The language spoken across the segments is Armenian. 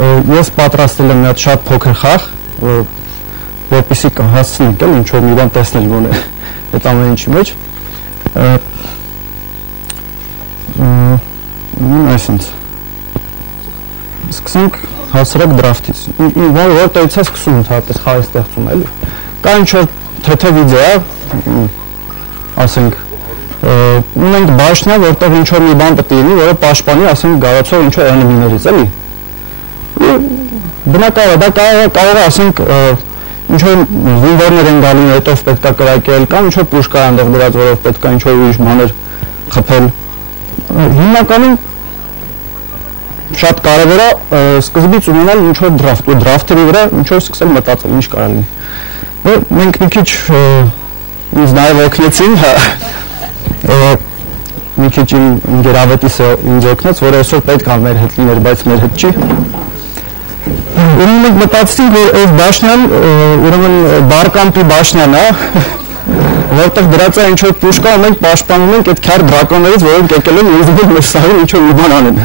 ես պատրաստել եմ մի հատ շատ փոքր խաղ, որպեսզի հասցնենք էլ ինչ-որ մի բան տեսնել գոնե այդ ամեն ինչի մեջ։ Այսինքն սկսենք հասարակ դրաֆտից։ Որտեղից է սկսում ընդհանրապես խաղի ստեղծում էլի։ Կա ինչ-որ թեթև իդեա, ասենք ունենք բաշնա, որտեղ ինչ-որ մի բան պետք է լինի, որը պաշտպանի, ասենք գարացող ինչ-որ enemy-ներից էլի։ Բնականաբար դա կարող է, ասենք ինչ-որ զինվորներ են գալու, հետո պետք է կրակել, կամ ինչ-որ պուշկա այնտեղ դրած, որով պետք է ինչ-որ ուրիշ բաներ խփել։ Հիմնականում շատ կարևոր է սկզբից ունենալ ինչ-որ դրաֆտ, ու դրաֆտերի վրա ինչ-որ սկսել մտածել, ինչ կարող լինի։ Մենք մի քիչ ինձ նաև օգնեցին, մի քիչ իմ գերավետիսը ինձ օգնեց, որ այսօր պետք է մեր հետ լիներ, բայց մեր հետ չի։ Ուրեմն մենք մտածեցինք, որ այս բաշնյան, ուրեմն Բարկամպի բաշնյան է, որտեղ դրած է ինչ-որ պուշկա, ու մենք պաշտպանում ենք այդ քար դրակոններից, որոնք եկել են ուզում են մեր սահին ինչ-որ մի բան անեն։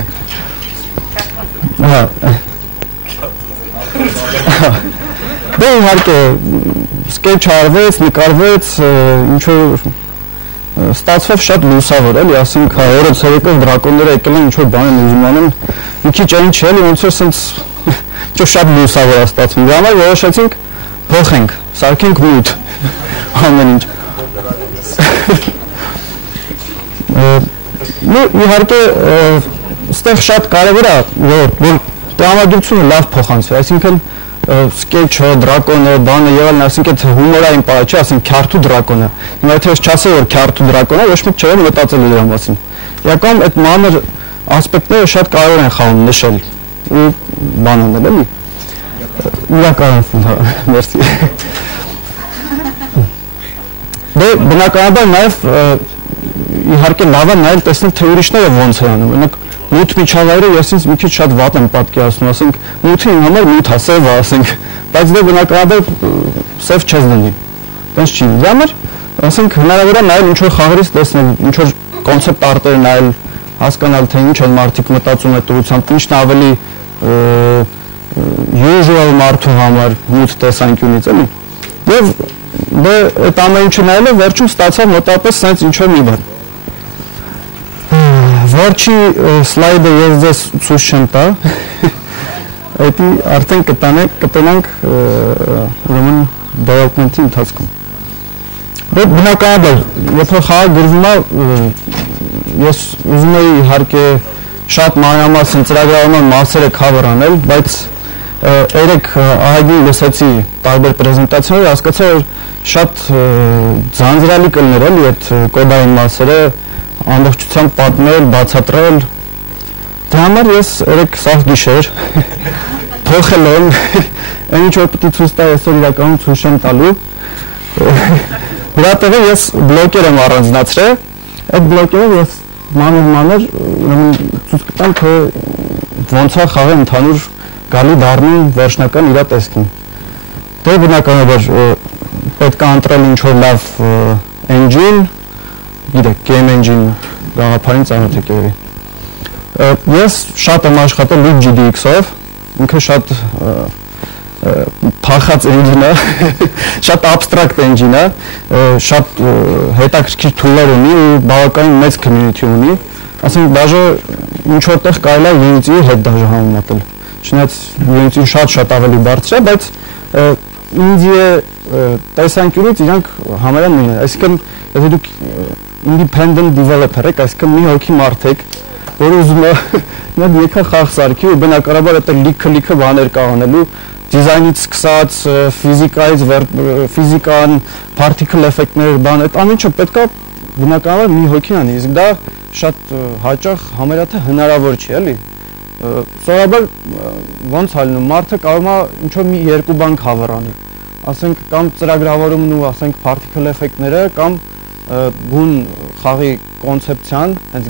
Դե իհարկե սկեչ արվեց, նկարվեց, ինչ-որ ստացվեց շատ լուսավոր էլի, ասենք օրը ցերեկով դրակոնները եկել են ինչ-որ բան են ուզում անեն, մի քիչ այն չէ, էլի ոնց որ սենց շատ լուսավոր է ստացվում։ Դրա համար որոշեցինք փոխենք, սարքենք մութ ամեն ինչ։ Ու իհարկե ստեղ շատ կարևոր է, որ տրամադրությունը լավ փոխանցվի, այսինքն սկեչը, դրակոնը, բանը եղելն, ասենք այդ հումորային պարը չի, ասենք քյարթու դրակոնը։ Հիմա եթե ես չասեի, որ քյարթու դրակոնը, ոչ մեկ չէ մտածել դրա մասին։ Իրականում այդ մանր ասպեկտները շատ կարևոր են խաղում նշել ու բան անել, էլի։ Իրականություն, հա, մերսի։ Դե բնականաբար նաև իհարկե լավ է նայել տեսնել թե ուրիշները ոնց են անում։ Օրինակ մութ միջավայրը ես ինձ մի քիչ շատ վատ եմ պատկերացնում, ասենք մութի իմ համար մութ է, սև է, ասենք, բայց դե բնականաբար սև չես դնի։ Տենց չի։ Դրա համար ասենք հնարավոր է նայել ինչ-որ խաղերից տեսնել, ինչ-որ կոնցեպտ արտեր նայել, հասկանալ թե ինչ են մարդիկ մտածում այդ ուղղությամբ, ինչն ավելի usual մարդու համար մութ տեսանկյունից էլի։ Եվ դե այդ ամեն ինչը նայելով վերջում ստացավ մոտավորապես սենց ինչ-որ մի բան։ Վերջի սլայդը ես ձեզ ցույց չեմ տա, այդի արդեն կտենանք ուրեմն development-ի ընթացքում։ Բնականաբար, եթե խաղը գրվում է, ես ուզում եի իհարկե շատ մանրամասն ծրագրավորման մասերը cover անել, բայց երեք ահագին լսեցի տարբեր պրեզենտացիաներ, հասկացա, որ շատ ձանձրալի կլներ էլի այդ կոդային մասերը ամբողջությամբ պատմել, բացատրել։ Դրա համար ես երեք սաղ գիշեր փոխել եմ, այն ինչ որ պետք է ցույց տա այսօր իրականում ցույց եմ տալու։ Դրա տեղը ես բլոկեր եմ առանձնացրել, այդ բլոկերը ես մանր ցույց կտամ, թե ոնց է խաղը ընդհանուր գալի դառնում վերջնական իր տեսքին։ Դե բնականաբար պետք է ընտրել ինչ-որ լավ engine, գիտեք, game engine գաղափարին ծանոթ եք եղի։ Ես շատ եմ աշխատել Leap GDX-ով, ինքը շատ փախած engine է, շատ abstract engine է, շատ հետաքրքիր tool-եր ունի ու բավականին մեծ community ունի, ասենք դաժե ինչ-որտեղ կարելի է Unity-ի հետ դաժե համեմատել։ Չնայած Unity-ն շատ ավելի բարձր է, բայց Indie տեսանկյունից իրանք համարյա նույնն է, այսինքն եթե դուք independent developer եք, այսինքն մի հոգի մարդ եք, որ ուզում է նա եկա խաղ սարքի ու բնականաբար այդ լիքը բաներ կա անելու, դիզայնից սկսած, ֆիզիկան, particle effect-ներ, բան, այդ ամեն ինչը պետք է բնականաբար մի հոգի անի, իսկ դա շատ հաճախ համարյա թե հնարավոր չի, էլի։ Սովորաբար ոնց հալնում, մարդը կարող է ինչ-որ մի երկու բան cover անի, ասենք կամ ծրագրավորումն ու ասենք particle effect-ները կամ բուն խաղի կոնցեպցիան, հենց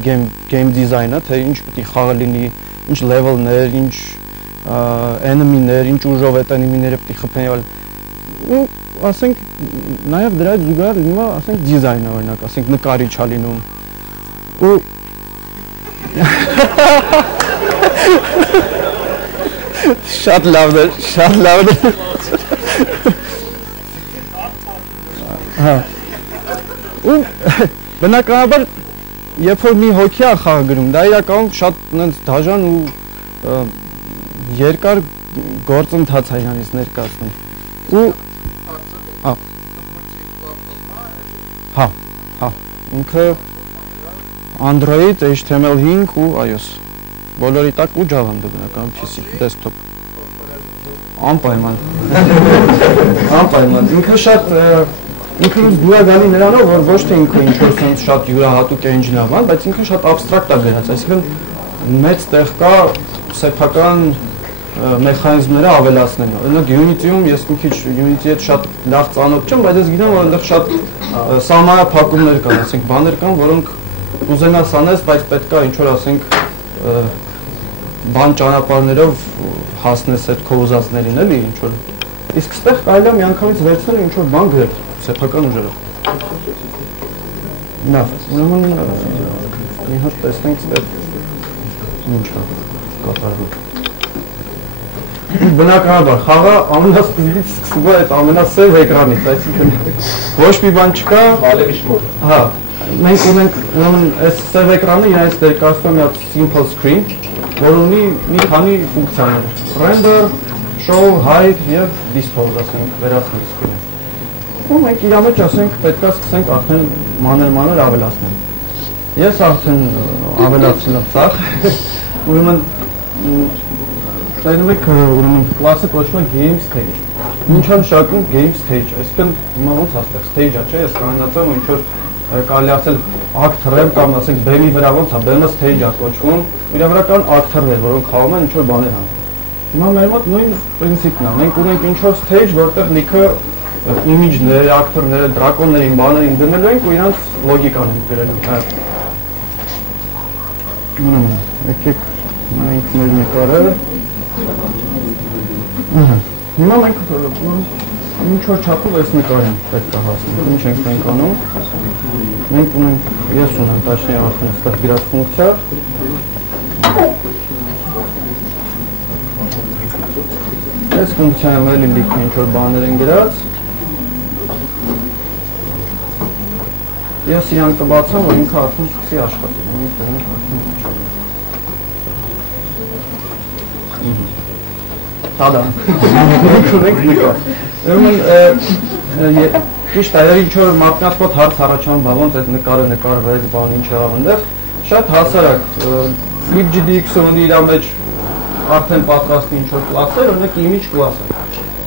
game design-ը, թե ինչ պետք է խաղը լինի, ինչ level-ներ, ինչ enemy-ներ, ինչ ուժով այդ enemy-ները պետք է խփեն, ու ասենք նաև դրա զուգահեռ լինում է, ասենք դիզայնը, օրինակ, ասենք նկարիչ է լինում, ու Շատ լավն է, շատ լավն է։ Հա։ Ու բնականաբար երբ որ մի հոգի է խաղ գրում, դա իրականում շատ նենց դաժան ու երկար գործընթաց է իրանից ներկայացնում։ Ու հա, հա, ինքը Android, HTML5 ու iOS։ Բոլորի տակ ու Java-ն բնական PC, desktop։ Անպայման։ Անպայման։ Ինքը շատ ինքը դուր է գալի նրանով, որ ոչ թե ինքը ինչ-որ շատ յուրահատուկ engine-ա, բայց ինքը շատ abstract է գրած, այսինքն մեծ տեղ կա սեփական մեխանիզմները ավելացնելու։ Օրինակ Unity-ում ես մի քիչ Unity-ի հետ շատ լավ ծանոթ չեմ, բայց ես գիտեմ, որ այնտեղ շատ սահմանափակումներ կան, ասենք բաներ կան, որոնք ուզենաս անես, բայց պետք է ինչ-որ ասենք բան ճանապարհներով հասնես այդ քո ուզածներին, էլի ինչ-որ։ Իսկ այստեղ կարելի է միանգամից վերցնել ինչ-որ բան գրել, սեփական ուժերով։ Լավ, ուրեմն մի հատ տեսնենք այստեղ ինչ է կատարվում։ Բնականաբար խաղը ամենասկզբից սկսվում է այդ ամենասև էկրանից, այսինքն ոչ մի բան չկա, ալևի շմոր։ Հա, մենք ունենք այս սև էկրանը իրենց ներկայացնում է simple screen, որ ունի մի քանի ֆունկցիաներ. render, show, hide եւ dispose, ասենք, վերացնել screen-ը։ Ու մենք իր մեջ ասենք պետք է սկսենք արդեն մանր ավելացնել։ Ես արդեն ավելացրել եմ սա, ուրեմն Տայնում եք ուրեմն կլասը կոչվում է game stage։ Ինչ է նշանակում game stage, այսինքն հիմա ոնց աստեղ stage-ա, չէ՞, ես կանոնացել ինչ որ կարելի ասել actor-ը կամ ասենք բեմի վրա ոնց է, բեմը stage-ա կոչվում, իր վրա կան actor-ներ, որոնք խաղում են ինչ որ բաներ ան։ Հիմա մեր մոտ նույն պրինցիպն է, մենք ունենք ինչ որ stage, որտեղ լիքը image-ներ, actor-ներ, դրակոններին, բաներին դնելու ենք ու իրանց լոգիկան ենք գրելու, հա։ Ուրեմն, եկեք մենք մեր նկարը Հիմա մենք ինչ-որ չափով այս նկարին պետք է հասնենք, ինչ ենք մենք անում, մենք ունենք, ես ունեմ տաշնի արդեն ստեղ գրած ֆունկցիա, այս ֆունկցիայում էլի լիքը ինչ-որ բաներ են գրած, ես իրան կբացամ, որ ինքը արդեն սկսի աշխատել, Տադա, ունենք նկար։ Ուրեմն ճիշտ է, ինչ-որ մարդկանց մոտ հարց առաջանում, բա ոնց այդ նկարը նկարվեց, բան ինչ եղավ այնտեղ, շատ հասարակ, libgdx-ը ունի իր մեջ արդեն պատրաստ ինչ-որ կլասեր, օրինակ image class-ը։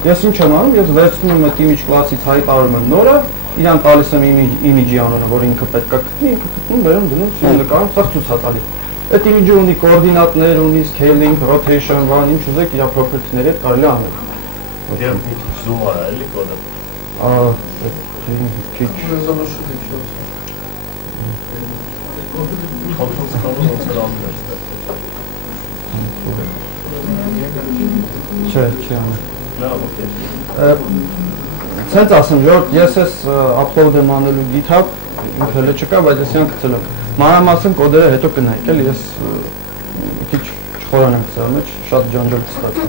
Ես ինչ եմ անում, ես վերցնում եմ այդ image class-ից հայտարարում եմ նորը, իրան տալիս եմ image-ի անունը, որ ինքը պետք է գտնի, ինքը գտնում, բերում, դնում, նկարում, սա ցույց է տալիս։ Այդ image-ը ունի կոորդինատներ, ունի scaling, rotation, բան, ինչ ուզեք իր property-ների հետ կարելի անել։ Եվ մի քիչ zoom արա, էլի կոդը։ Քիչ Չէ, Լավ, օքեյ։ Ցենց ասեմ, որ ես ես upload եմ անելու GitHub, ինքը հələ չկա, բայց ես իրան գցել եմ։ Մանրամասն կոդերը հետո կնայեք, էլի ես քիչ չխորանեմ սրա մեջ, շատ ջանջալ կստացվի։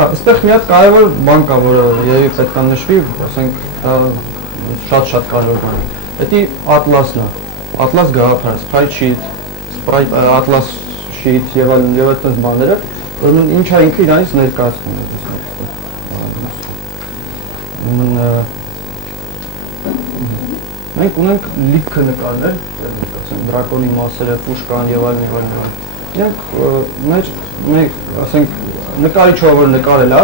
Այստեղ մի հատ կարևոր բան կա, որը երևի պետք է նշվի, ասենք դա շատ կարևոր բան է։ Դա Atlas-ն է։ Atlas գաղափարը, Sprite Sheet, Atlas Sheet եւ այդպես բաները, որոնք ինչ է ինքը իրանից ներկայացնում է։ Մենք ունենք լիքը նկարներ, ասենք դրակոնի մասերը, պուշկան եւ այլն։ Իրանք մեր ասենք նկարիչը որ նկարել է,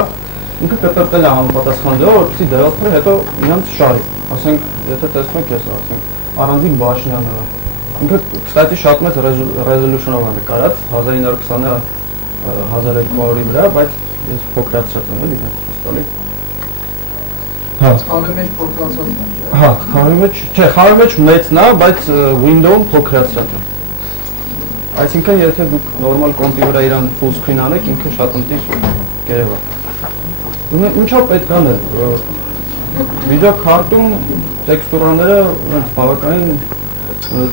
ինքը կտրտել է համապատասխան դեպքում, որպեսզի դեվելոպերը հետո իրանց շարի։ Ասենք, եթե տեսնում եք, ես ասենք, առանձին բաշնյանը։ Ինքը, կստати, շատ մեծ resolution-ով է նկարած, 1920-ը 1200-ի վրա, բայց ես փոքրացրած եմ, էլի, ցույց տալի։ Հա, խաղի մեջ փոքրացած է։ Հա, խաղի մեջ, չէ, խաղի մեջ մեծն է, բայց window-ում փոքրացրած է։ Այսինքն, եթե դուք նորմալ կոմպի վրա իրան full screen անեք, ինքը շատ ընտիր կերևա։ Ինչա պետք անել, վիդեո քարտում տեքստուրաները բավականին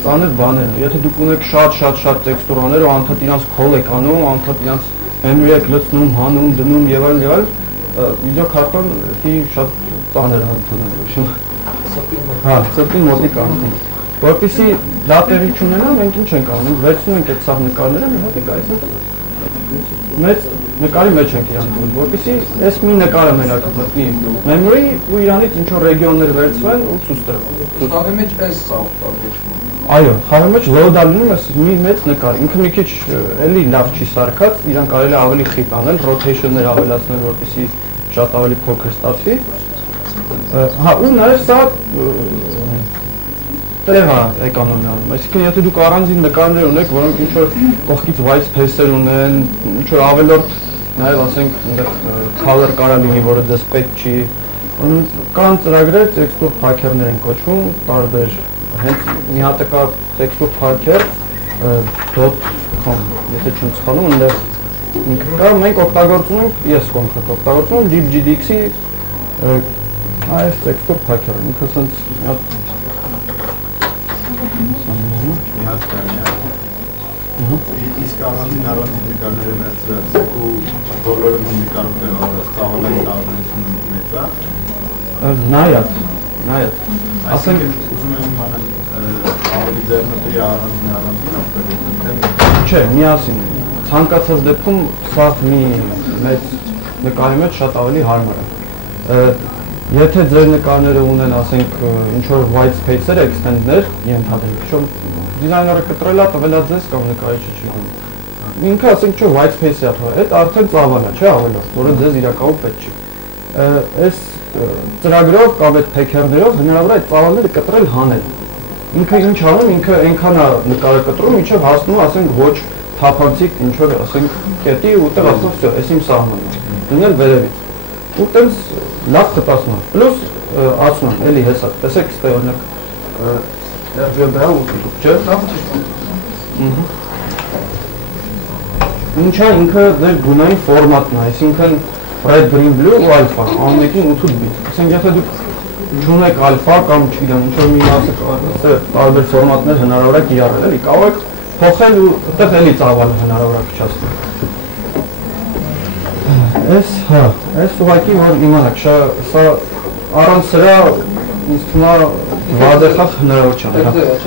ծանր բաներ են։ Եթե դուք ունեք շատ տեքստուրաներ ու անդադ իրանց քոլ եք անում, անդադ իրանց memory-ը լցնում, հանում, դնում եւ այլ վիդեոքարտոնի շատ ծանր հանդիպում։ Հա, սրտի մոտիկ անում։ Որպեսզի դա տեղի չունենա, մենք ինչ ենք անում, վերցնում ենք այդ սաղ նկարները, մոտիկ այսպես մեծ նկարի մեջ ենք իրան դնում, որպեսզի այս մի նկարը մենակ մտնի memory ու իրանից ինչ որ ռեգիոններ վերցվեն ու ցույց տրվեն։ Խաղի մեջ այս սաղ տարբերվում։ Այո, խաղի մեջ load-ա լինում է մի մեծ նկար, ինքը մի քիչ էլի լավ չի սարքած, իրան կարելի է ավելի խիտ անել, rotation-ներ ավելացնել, որպեսզի շատ ավելի փոքր ստացվի։ Հա, ու նաև սա տեղ է էկոնոմիանում, այսինքն եթե դուք առանձին նկարներ ունեք, որոնք ինչ-որ կողքից white space-եր ունեն, ինչ-որ ավելորդ, նաև ասենք color կարա լինի, որը ձեզ պետք չի, կան ծրագրեր, texture packer-ներ են կոչվում, տարբեր, հենց մի հատը կա texture packer .com, եթե չեմ սխալվում, ընդեղ ինքը կա, մենք օգտագործում ենք, ես կոնկրետ օգտագործում եմ libgdx-ի այս texture packer-ը, ինքը սենց Իսկ առանձին նկարները վերցրած ու բոլորը մի նկարում տեղավորած ծավալային տարբերությունը մեծ է։ Նայած։ Ասենք ուզում եմ իմանալ ավելի ձեռնտի առանձին օգտագործել։ Չէ, միասին։ Ցանկացած դեպքում սա մի մեծ նկարի մեջ շատ ավելի հարմար է։ Եթե ձեր նկարները ունեն, ասենք, ինչ-որ white space-եր, extend-ներ, ենթադրենք, որ դիզայները կտրել է, տվել է ձեզ կամ նկարիչը չի գնում։ Ինքը, ասենք, չէ, white space-ը է, այդ արդեն ծավալ է, չէ, ավելորդ, որը ձեզ իրականում պետք չի։ Այս ծրագրով կամ այդ packer-ներով հնարավոր է այդ ծավալները կտրել հանել։ Ինքը ինչ անում, ինքը այնքան է նկարը կտրում, ինչև հասնում, ասենք, ոչ թափանցիկ, ինչ-որ, ասենք, կետի, ուտեղ ասում, վсё, այս իմ սահմանը, դնել վերևից։ Ու տենց լավ կտասնում է, պլուս ասում եմ, էլի հեսա, տեսեք ստե օրինակ RGB-ը ու չէ, ինչ է ինքը ձեր գունային ֆորմատն է, այսինքն red, green, blue ու alpha, ամենքին 8 բիտ, ասենք եթե դուք չունեք alpha կամ չգիտեմ, ինչ-որ մի մասը տարբեր ֆորմատներ հնարավոր է կիրառել, էլի կարող եք փոխել ու այդտեղ էլի ծավալը հնարավոր է քչացնել։ Այս ուղղակի որ իմանաք, սա առանց սրա ինձ թվում է վադեխախ հնարավոր չէ։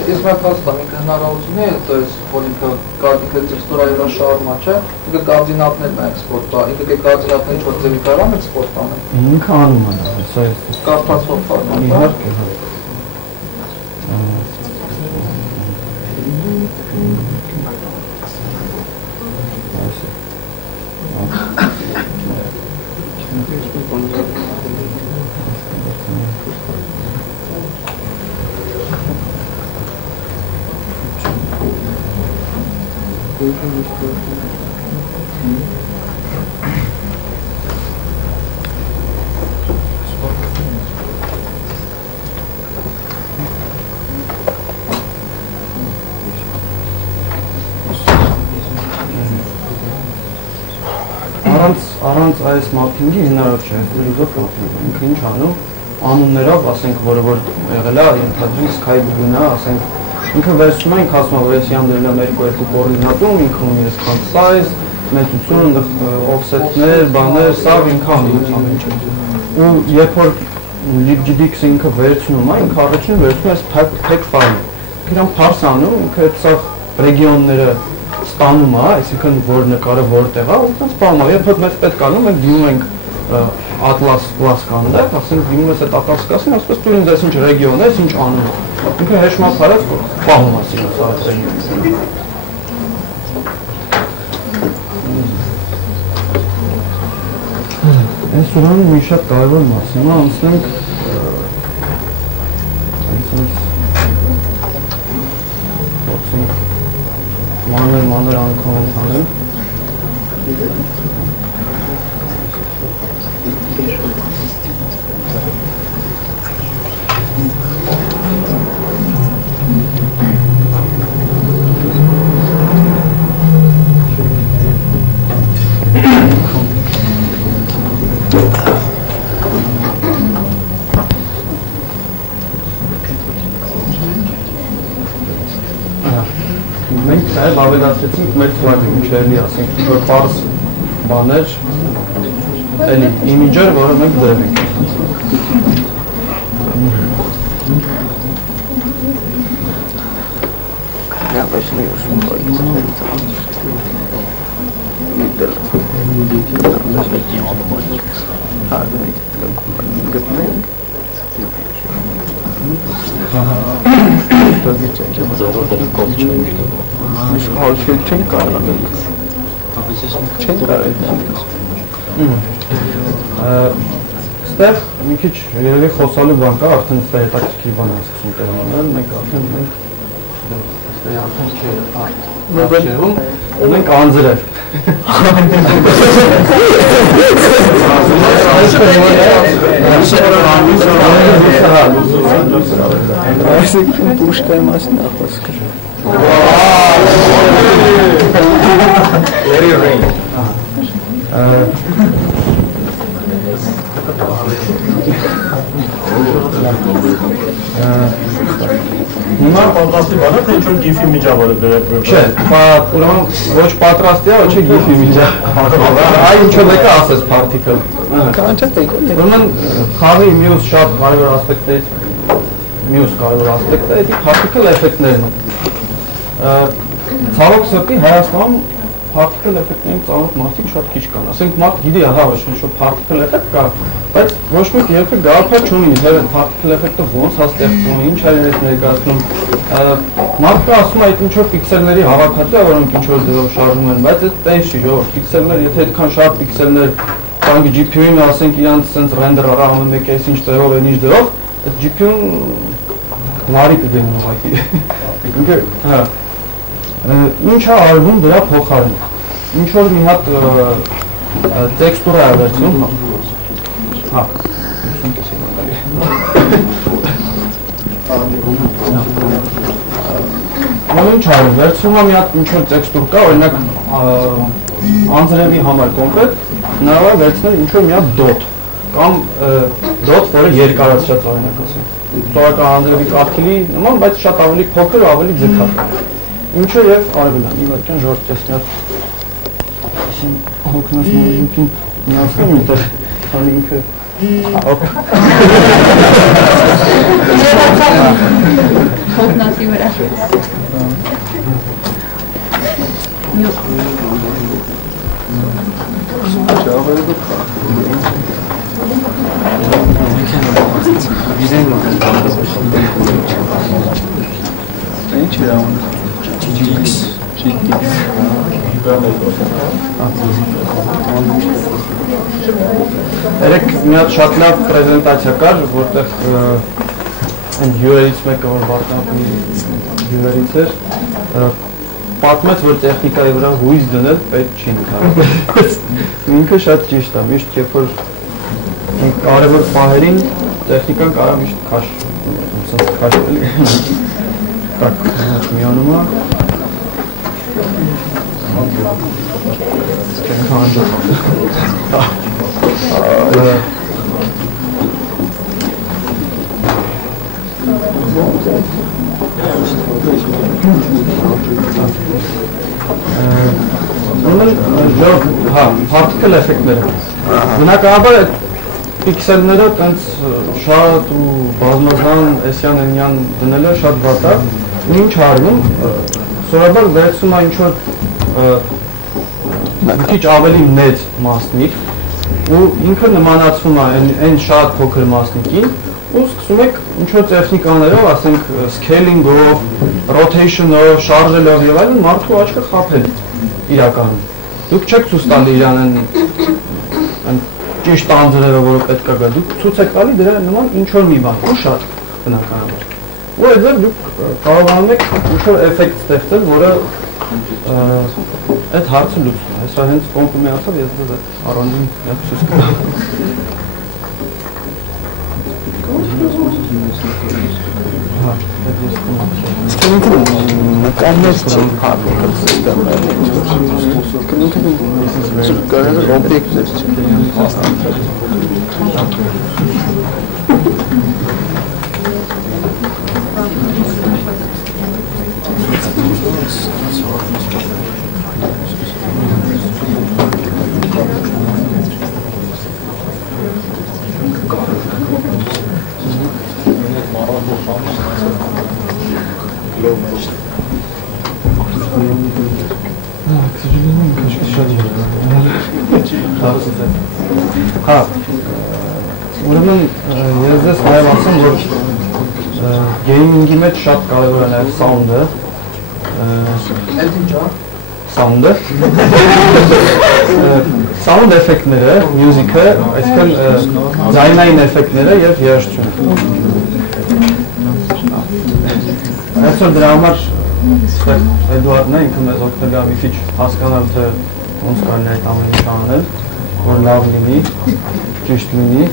Ես մեկ հասկանում եմ, ինքը հնարավորություն է, то есть որ ինքը տեքստուրայի վրա շարժումա չէ, ինքը կոորդինատներն է էքսպորտ տա, ինքը կոորդինատները ինչ-որ ձևի կարամ էքսպորտ տանել։ Ինքը անում է, սա է։ Կարդացվող ֆորմատ։ Իհարկե։ Առանց այս մափինգի հնարավոր չէ, դրուզով մափինգ, ինքը ինչ անում, անուններով, ասենք, որը որ եղել է, ենթադրենք Skype գունա, ասենք, ինքը վերցնում ենք, ասում է, որ ես յամ դրել եմ 2 կոորդինատում, ինքը ունի այսքան size, մեծություն, offset-ներ, բաներ, սա ինքը անում ամեն ինչ։ Ու երբ որ libgdx-ը ինքը վերցնում է, ինքը առաջին վերցնում է այս pack file-ը։ Իրան parse անում, ինքը այդ սա ռեգիոնները ստանում է, այսինքն որ նկարը որտեղ է, ու այդպես սպանում է, երբ որ մեզ պետք անում, մենք դիմում ենք Atlas Plus կանտեղ, ասենք դիմում ես այդ Atlas Plus-ին, ասպես դու ինձ այս ինչ ռեգիոն ես, ինչ անում ես։ Ինքը հեշտմա փարած սպանում է սա ռեգիոնը։ Այս ուրանը մի շատ կարևոր մաս, հիմա անցնենք մանր անգամ ենք անել։ Մենք նաև ավելացրեցինք մեր թվակի ինչերնի, ասենք, որ պարզ բաներ, էլի իմիջեր, որը մենք դրել ենք։ Ստեղ մի քիչ երևի խոսալու բան կա, արդեն ստեղ հետաքրքիր բան է սկսում տեղի ունենալ, մենք արդեն ունենք անձրև։ Պուշկայի մասին է խոսքը։ Հիմա պատրաստի բան է, թե ինչ-որ գիֆի միջավայրը վերաբերում։ Չէ, ուրեմն ոչ պատրաստի է, ոչ է գիֆի միջավայր։ Այ ինչ-որ մեկը ասես particle։ Ուրեմն խաղի մյուս շատ կարևոր ասպեկտներից է particle էֆեկտներն են։ Ցավոք սրտի Հայաստանում particle էֆեկտներին ծանոթ մարդիկ շատ քիչ կան։ Ասենք մարդ գիտի, ահա, ինչ-որ particle էֆեկտ կա, բայց ոչ մեկ երբեք գաղափար չունի, թե particle էֆեկտը ոնց է ստեղծվում, ինչ է իրենց ներկայացնում։ Մարդը ասում է այդ ինչ-որ պիքսելների հավաքածու է, որոնք ինչ-որ ձևով շարժվում են, բայց այդ տենց չի, որ պիքսելներ, եթե այդքան շատ պիքսելներ տանք GPU-ին, ասենք իրանց սենց ռենդեր արահում են մեկ այս ինչ ձևով, այն ինչ ձևով, այդ GPU-ն նարի կգնում ուղղակի։ Ինքը, հա, ինչ է արվում դրա փոխարեն։ Ինչ որ մի հատ տեքստուրա է վերցնում, հա, ինչ արվում, վերցնում է մի հատ ինչ որ տեքստուր կա, օրինակ անձրևի համար կոնկրետ, հնարավոր է վերցնել ինչ որ մի հատ դոտ, կամ դոտ, որը երկարացրած օրինակ ասենք։ Սովորական անձրևի կաթիլի նման, բայց շատ ավելի փոքր ու ավելի ձգած։ Ինչը եւ արվել է, իվարկյան ժորտ ես մի հատ հոգնած նորինքին միացնում ինտեղ, քանի ինքը հոպ հոգնածի վրա Ինչ է անում Երեք մի հատ շատ լավ պրեզենտացիա կար, որտեղ այն հյուրերից մեկը, որ Վարդանապի հյուրերից էր, պատմեց, որ տեխնիկայի վրա հույս դնել պետք չի ընդհանրապես։ Ինքը շատ ճիշտ է, միշտ երբ որ կարևոր պահերին տեխնիկան կարող միշտ քաշել։ Так, միանում է։ Հա, particle էֆեկտները։ Բնականաբար այդ պիքսելները տենց շատ ու բազմազան էսյան ենյան դնելը շատ վատ է։ Ինչ արվում, սովորաբար վերցում է ինչ-որ մի քիչ ավելի մեծ մասնիկ ու ինքը նմանացվում է այն շատ փոքր մասնիկին ու սկսում եք ինչ-որ տեխնիկաներով, ասենք scaling-ով, rotation-ով, շարժելով եւ այլն մարդու աչքը խաբել իրականում։ Դուք չեք ցույց տալի իրան այն ճիշտ անձրևը, որը պետք է գա, դուք ցույց եք տալի դրա նման ինչ-որ մի բան, ու շատ բնականաբար։ Ու այդ ձեր դուք կարողանում եք ինչ-որ էֆեկտ ստեղծել, որը այդ հարցը լուծում է։ Հեսա հենց կոմպը միացավ, ես դες առանձին ցույց կտամ։ Հա, այդ ես կոմպ։ նկարներ չեն փակել սիստեմները։ Կները օբյեկտներ չեն։ Հա, ուրեմն ես ձեզ նաև ասեմ, որ գեյմինգի մեջ շատ կարևոր է նաև սաունդը, Այդ ինչ է։ սաունդը, սաունդ էֆեկտները, մյուզիկը, այսինքն ձայնային էֆեկտները և երաժշտությունը։ Այսօր դրա համար Էդուարդն է, ինքը մեզ օգնել է մի քիչ հասկանալ, թե ոնց կարելի է այդ ամեն ինչը անել, որ լավ լինի, ճիշտ լինի։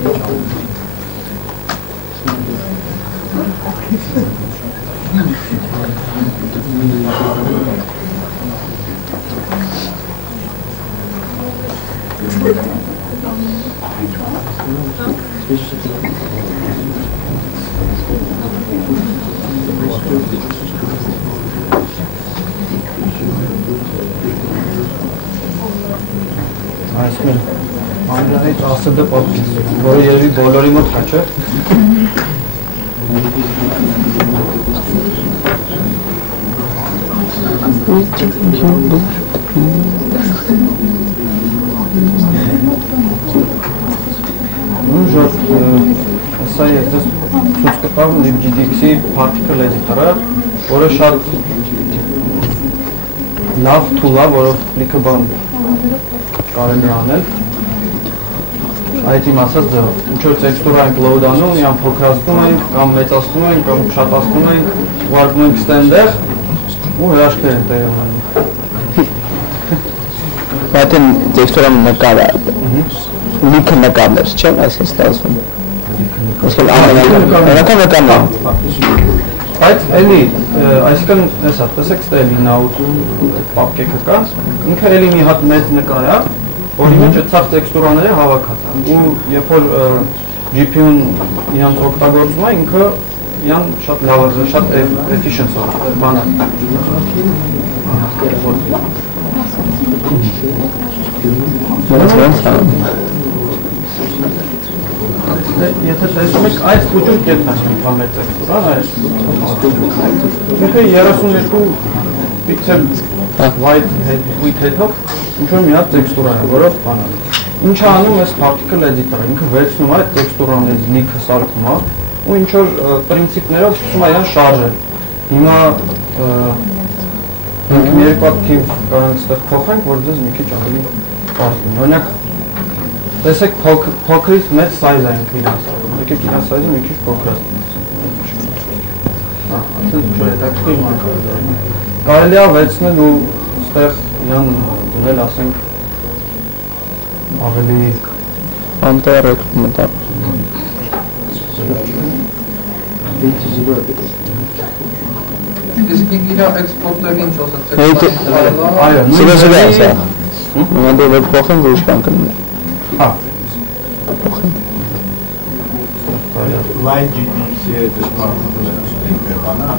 Այսպես ամենից ասել է պատկից, որը երևի բոլորի մոտ կա, չէ՞։ Սա ես դες ցույց կտամ LibGDX-ի particle editor-ը, որը շատ լավ tool է, որով լիքը բան կարելի անել։ Այդ իմ ասած ձևով, ինչ-որ տեքստուրա ենք լոուդանում, իրան փոքրացնում ենք, կամ մեծացնում ենք, կամ շատացնում ենք, ուղարկում ենք ստենդեղ ու հրաշքներ են տեղի ունենում։ Այդ տեքստուրան նկար է, լիքը նկարներ չեն, այսպես ստացվում։ Այսինքն ամենական նկարն է։ Բայց էլի, այսինքն էսա, տեսեք ստե էլի նաուտ պապկեքը կա, ինքը էլի մի հատ մեծ նկար է, որի մեջ է ցած տեքստուրաները հավաքած է, ու երբ որ GPU-ն իրանց օգտագործում է, ինքը իրան շատ լավ է, շատ efficient է, բան է։ Եթե տեսնում եք, այս կուջուր կետն է մեր տեքստուրան, այս ինքը 32 պիքսել white հետ-ով ինչ-որ մի հատ տեքստուրա է, որով բան է։ Ինչ է անում այս particle editor-ը, ինքը վերցնում է այդ տեքստուրանից լիքը սարքում է ու ինչ-որ պրինցիպներով սկսում է իրան շարժել։ Հիմա մենք մի երկու հատ թիվ կարող ենք ստեղ փոխենք, որ ձեզ մի քիչ ավելի պարզ լինի։ Օրինակ, տեսեք փոքրից մեծ size է ինքը իրան սարքում, եկեք իրան size-ը մի քիչ փոքրացնենք։ Այսինքն ինչ-որ հետաքրքիր բան կարելի է վերցնել ու ստեղ իրան դնել, ասենք, ավելի անտերեք մտա։ Իսկ իր էքսպորտերն ինչ ասած է։ Այո, Սիրասիրի է սա։ Ոնց որ փոխեն ուրիշ բան կլինի։ հա, Line GDX-ի դժվարությունները են եղանա,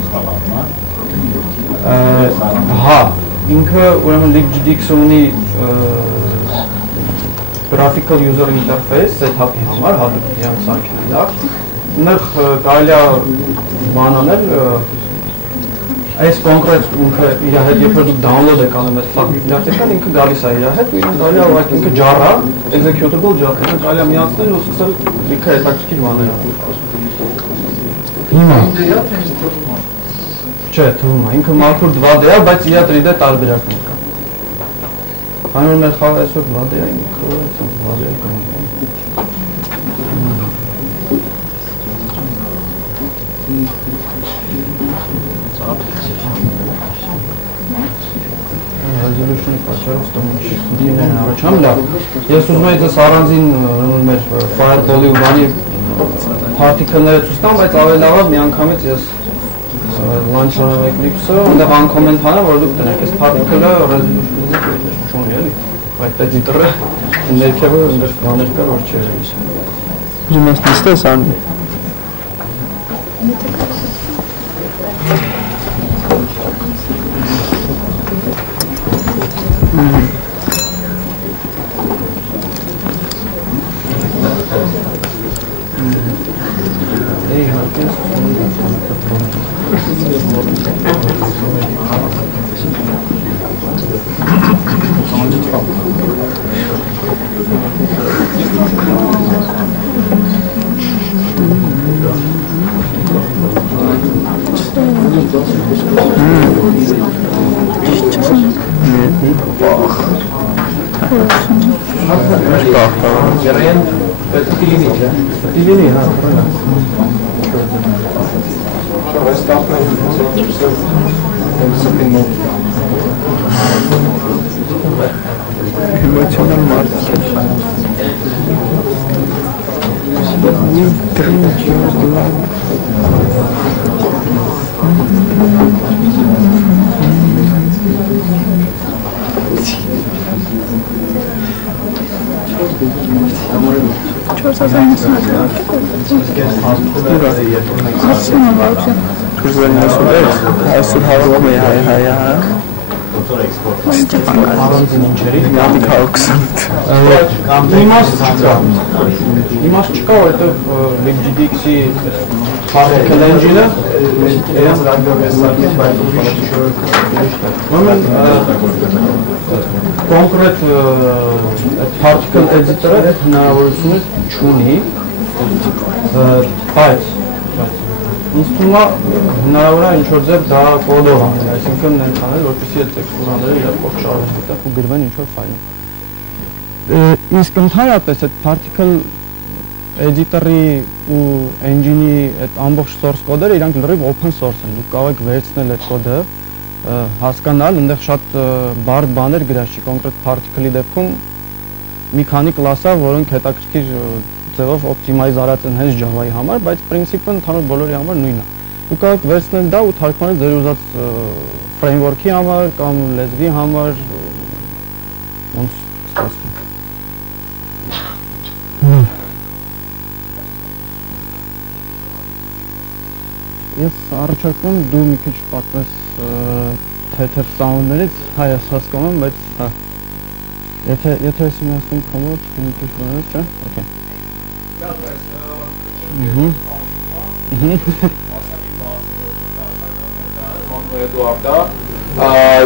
ինստալացման։ հա, ինքը ուրեմն LibGDX-ը ունի graphical user interface set-up-ի համար, հատուկ իրան սարքել է դա։ Նեղ կարելի է բան անել, այս կոնկրետ ինքը իր հետ երբ որ դուք download եք անում այդ բիբլիոթեկան, ինքը գալիս է իր հետ ու իրեն կարելի է ուղղակի ինքը jar է, executable jar, ինքը կարելի է միացնել ու սկսել լիքը հետաքրքիր բաներ անել։ Հիմա չէ, թվում է, ինքը մաքուր 2D է, բայց իր 3D տարբերակներ կա։ Քանի որ մեր խաղը այսօր 2D է, ինքը այսօր 2D է կամոն։ Resolution-ի պատճառով ստոմիչներն առաջանում լավ։ Ես ուզում եմ ձեզ առանձին մեր Fireball-ի ու բանի particle-ները ցույց տամ, բայց ավելի լավ է միանգամից ես launch անեմ Eclipse-ը, այնտեղ uncomment հանեմ, որ դուք տնեք, այս particle-ը resolution-ից չունի էլի։ Այդ editor-ը ներքևը այնտեղ բաներ կա, որ չի երևի։ Ուզում ես նստես անի։ Երեն պետք է լինի, չէ՞։ Լինի, հա։ Emotional market. Իմաստ չկա, որովհետև LibGDX-ի particle engine-ը իրենց ռադիովեսակից բայց ուրիշ ուրեմն կոնկրետ particle editor-ը այդ հնարավորությունը չունի, բայց ինձ թվում է հնարավոր է ինչ-որ ձև դա կոդով անել, այսինքն նենց անել, որպեսզի այդ տեքստուրաները իրար կողք շարժեն այդտեղ ու գրվեն ինչ-որ ֆայլում։ Իսկ ընդհանրապես այդ particle editor-ի ու engine-ի այդ ամբողջ source կոդերը իրանք լրիվ open source են։ Դուք կարող եք վերցնել այդ կոդը, հասկանալ, այնտեղ շատ բարդ բաներ գրած չի, կոնկրետ particle-ի դեպքում մի քանի կլաս է, որոնք հետաքրքիր ձևով օպտիմայզ արած են հենց Java-ի համար, բայց պրինցիպը ընդհանուր բոլորի համար նույնն է։ Դուք կարող եք վերցնել դա ու թարգմանել ձեր ուզած framework-ի համար կամ լեզվի համար, ոնց ստացվում։ Ես առաջարկում եմ դու մի քիչ պատմես թեթև սաունդներից, հայ ես հասկանում եմ, բայց հա։ Եթե ես իմ հասկում կոմոդ, մի քիչ բանից, չէ՞։ Okay։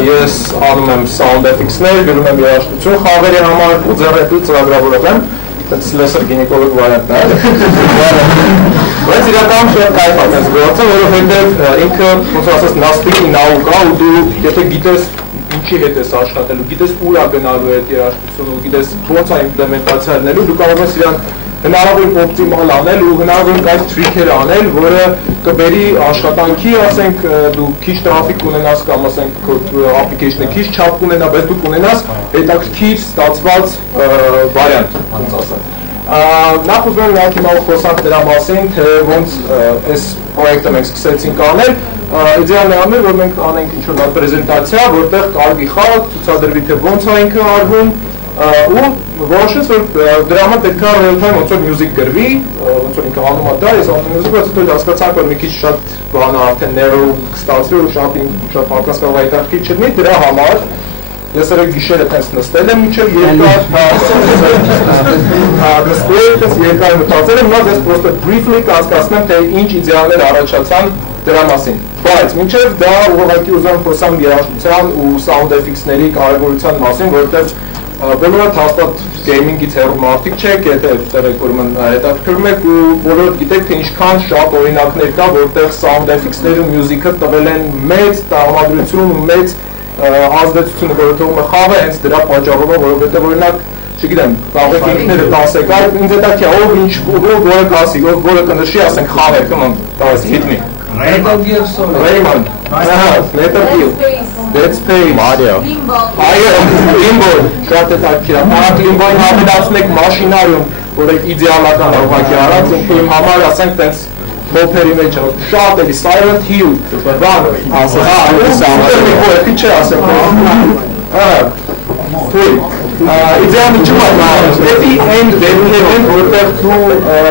Ես անում եմ sound effects-ներ, գրում եմ երաժշտություն խաղերի համար ու ձեռնտու ծրագրավորող եմ, այդպես լեսր գինեկոլոգ վարիանտն է։ Բայց իրականում շատ կայֆ է այս գործը, որովհետև ինքը ոնց ասած նաստիկի նաուկ է ու դու եթե գիտես ինչի հետ ես աշխատելու, գիտես ուր է գնալու այդ երաժշտությունը ու գիտես ոնց է իմպլեմենտացիա լինելու, դու կարող ես իրան հնարավորին օպտիմալ անել ու հնարավորին այս թրիքերը անել, որը կբերի աշխատանքի, ասենք, դու քիչ տրաֆիկ կունենաս կամ ասենք application-ը քիչ չափ կունենա, բայց դու կունենաս հետաքրքիր ստացված վարիանտ, ոնց ասած։ Նախ ուզում եմ միակ հիմա խոսանք դրա մասին, թե ոնց այս պրոյեկտը մենք սկսեցինք անել, իդեալն է անել, որ մենք անենք ինչ-որ լավ պրեզենտացիա, որտեղ կարողի խաղ ցուցադրվի, թե ոնց է ինքը արվում, ու որոշեց, որ դրա համար պետք է real-time ոնց որ music գրվի, ոնց որ ինքը անում է դա, ես անում music, բայց հետո հասկացանք, որ մի քիչ շատ բանը արդեն narrow կստացվի ու շատ մարդկանց կարող է հետաքրքիր չլինի, դրա համար ես երեք գիշերը տենց նստել եմ մինչև երկար մտածել եմ, նա ես պրոստը briefly կասկածնեմ, թե ինչ իդեալներ առաջացան դրա մասին, բայց մինչև դա ուղղակի ուզում խոսամ երաժշտության ու sound effects-ների կարևորության մասին, որովհետև բոլորը հաստատ գեյմինգից հեռու մարդիկ չեք, եթե հետաքրքրում եք ու բոլորը գիտեք, թե ինչքան շատ օրինակներ կա, որտեղ sound effects-ները music-ը տվել են մեծ տրամադրություն ու մեծ ազդեցությունը, որը թվում է խաղը հենց դրա պատճառով, որովհետև օրինակ, չգիտեմ, կարող եք ինքները տասեք, ինձ հետաքրքիր է, ով ինչ որը կասի, ով որը կնշի, ասենք խաղեր, կման, տաս hit me։ Raymond, Metal Gear, Dead Space, Mario, Limbo, շատ հետաքրքիր է, մարդ Limbo-ին համենացնեք մաշինարում, որ եք իդեալական ուղղակի արած, ինքը իմ համար, ասենք, տենց Հոփերի մեջ շատ էլի Silent Hill, բան, ասենք, չէ ասենք, իդեալը չմա, դեպի այն դեպքեր են, որտեղ դու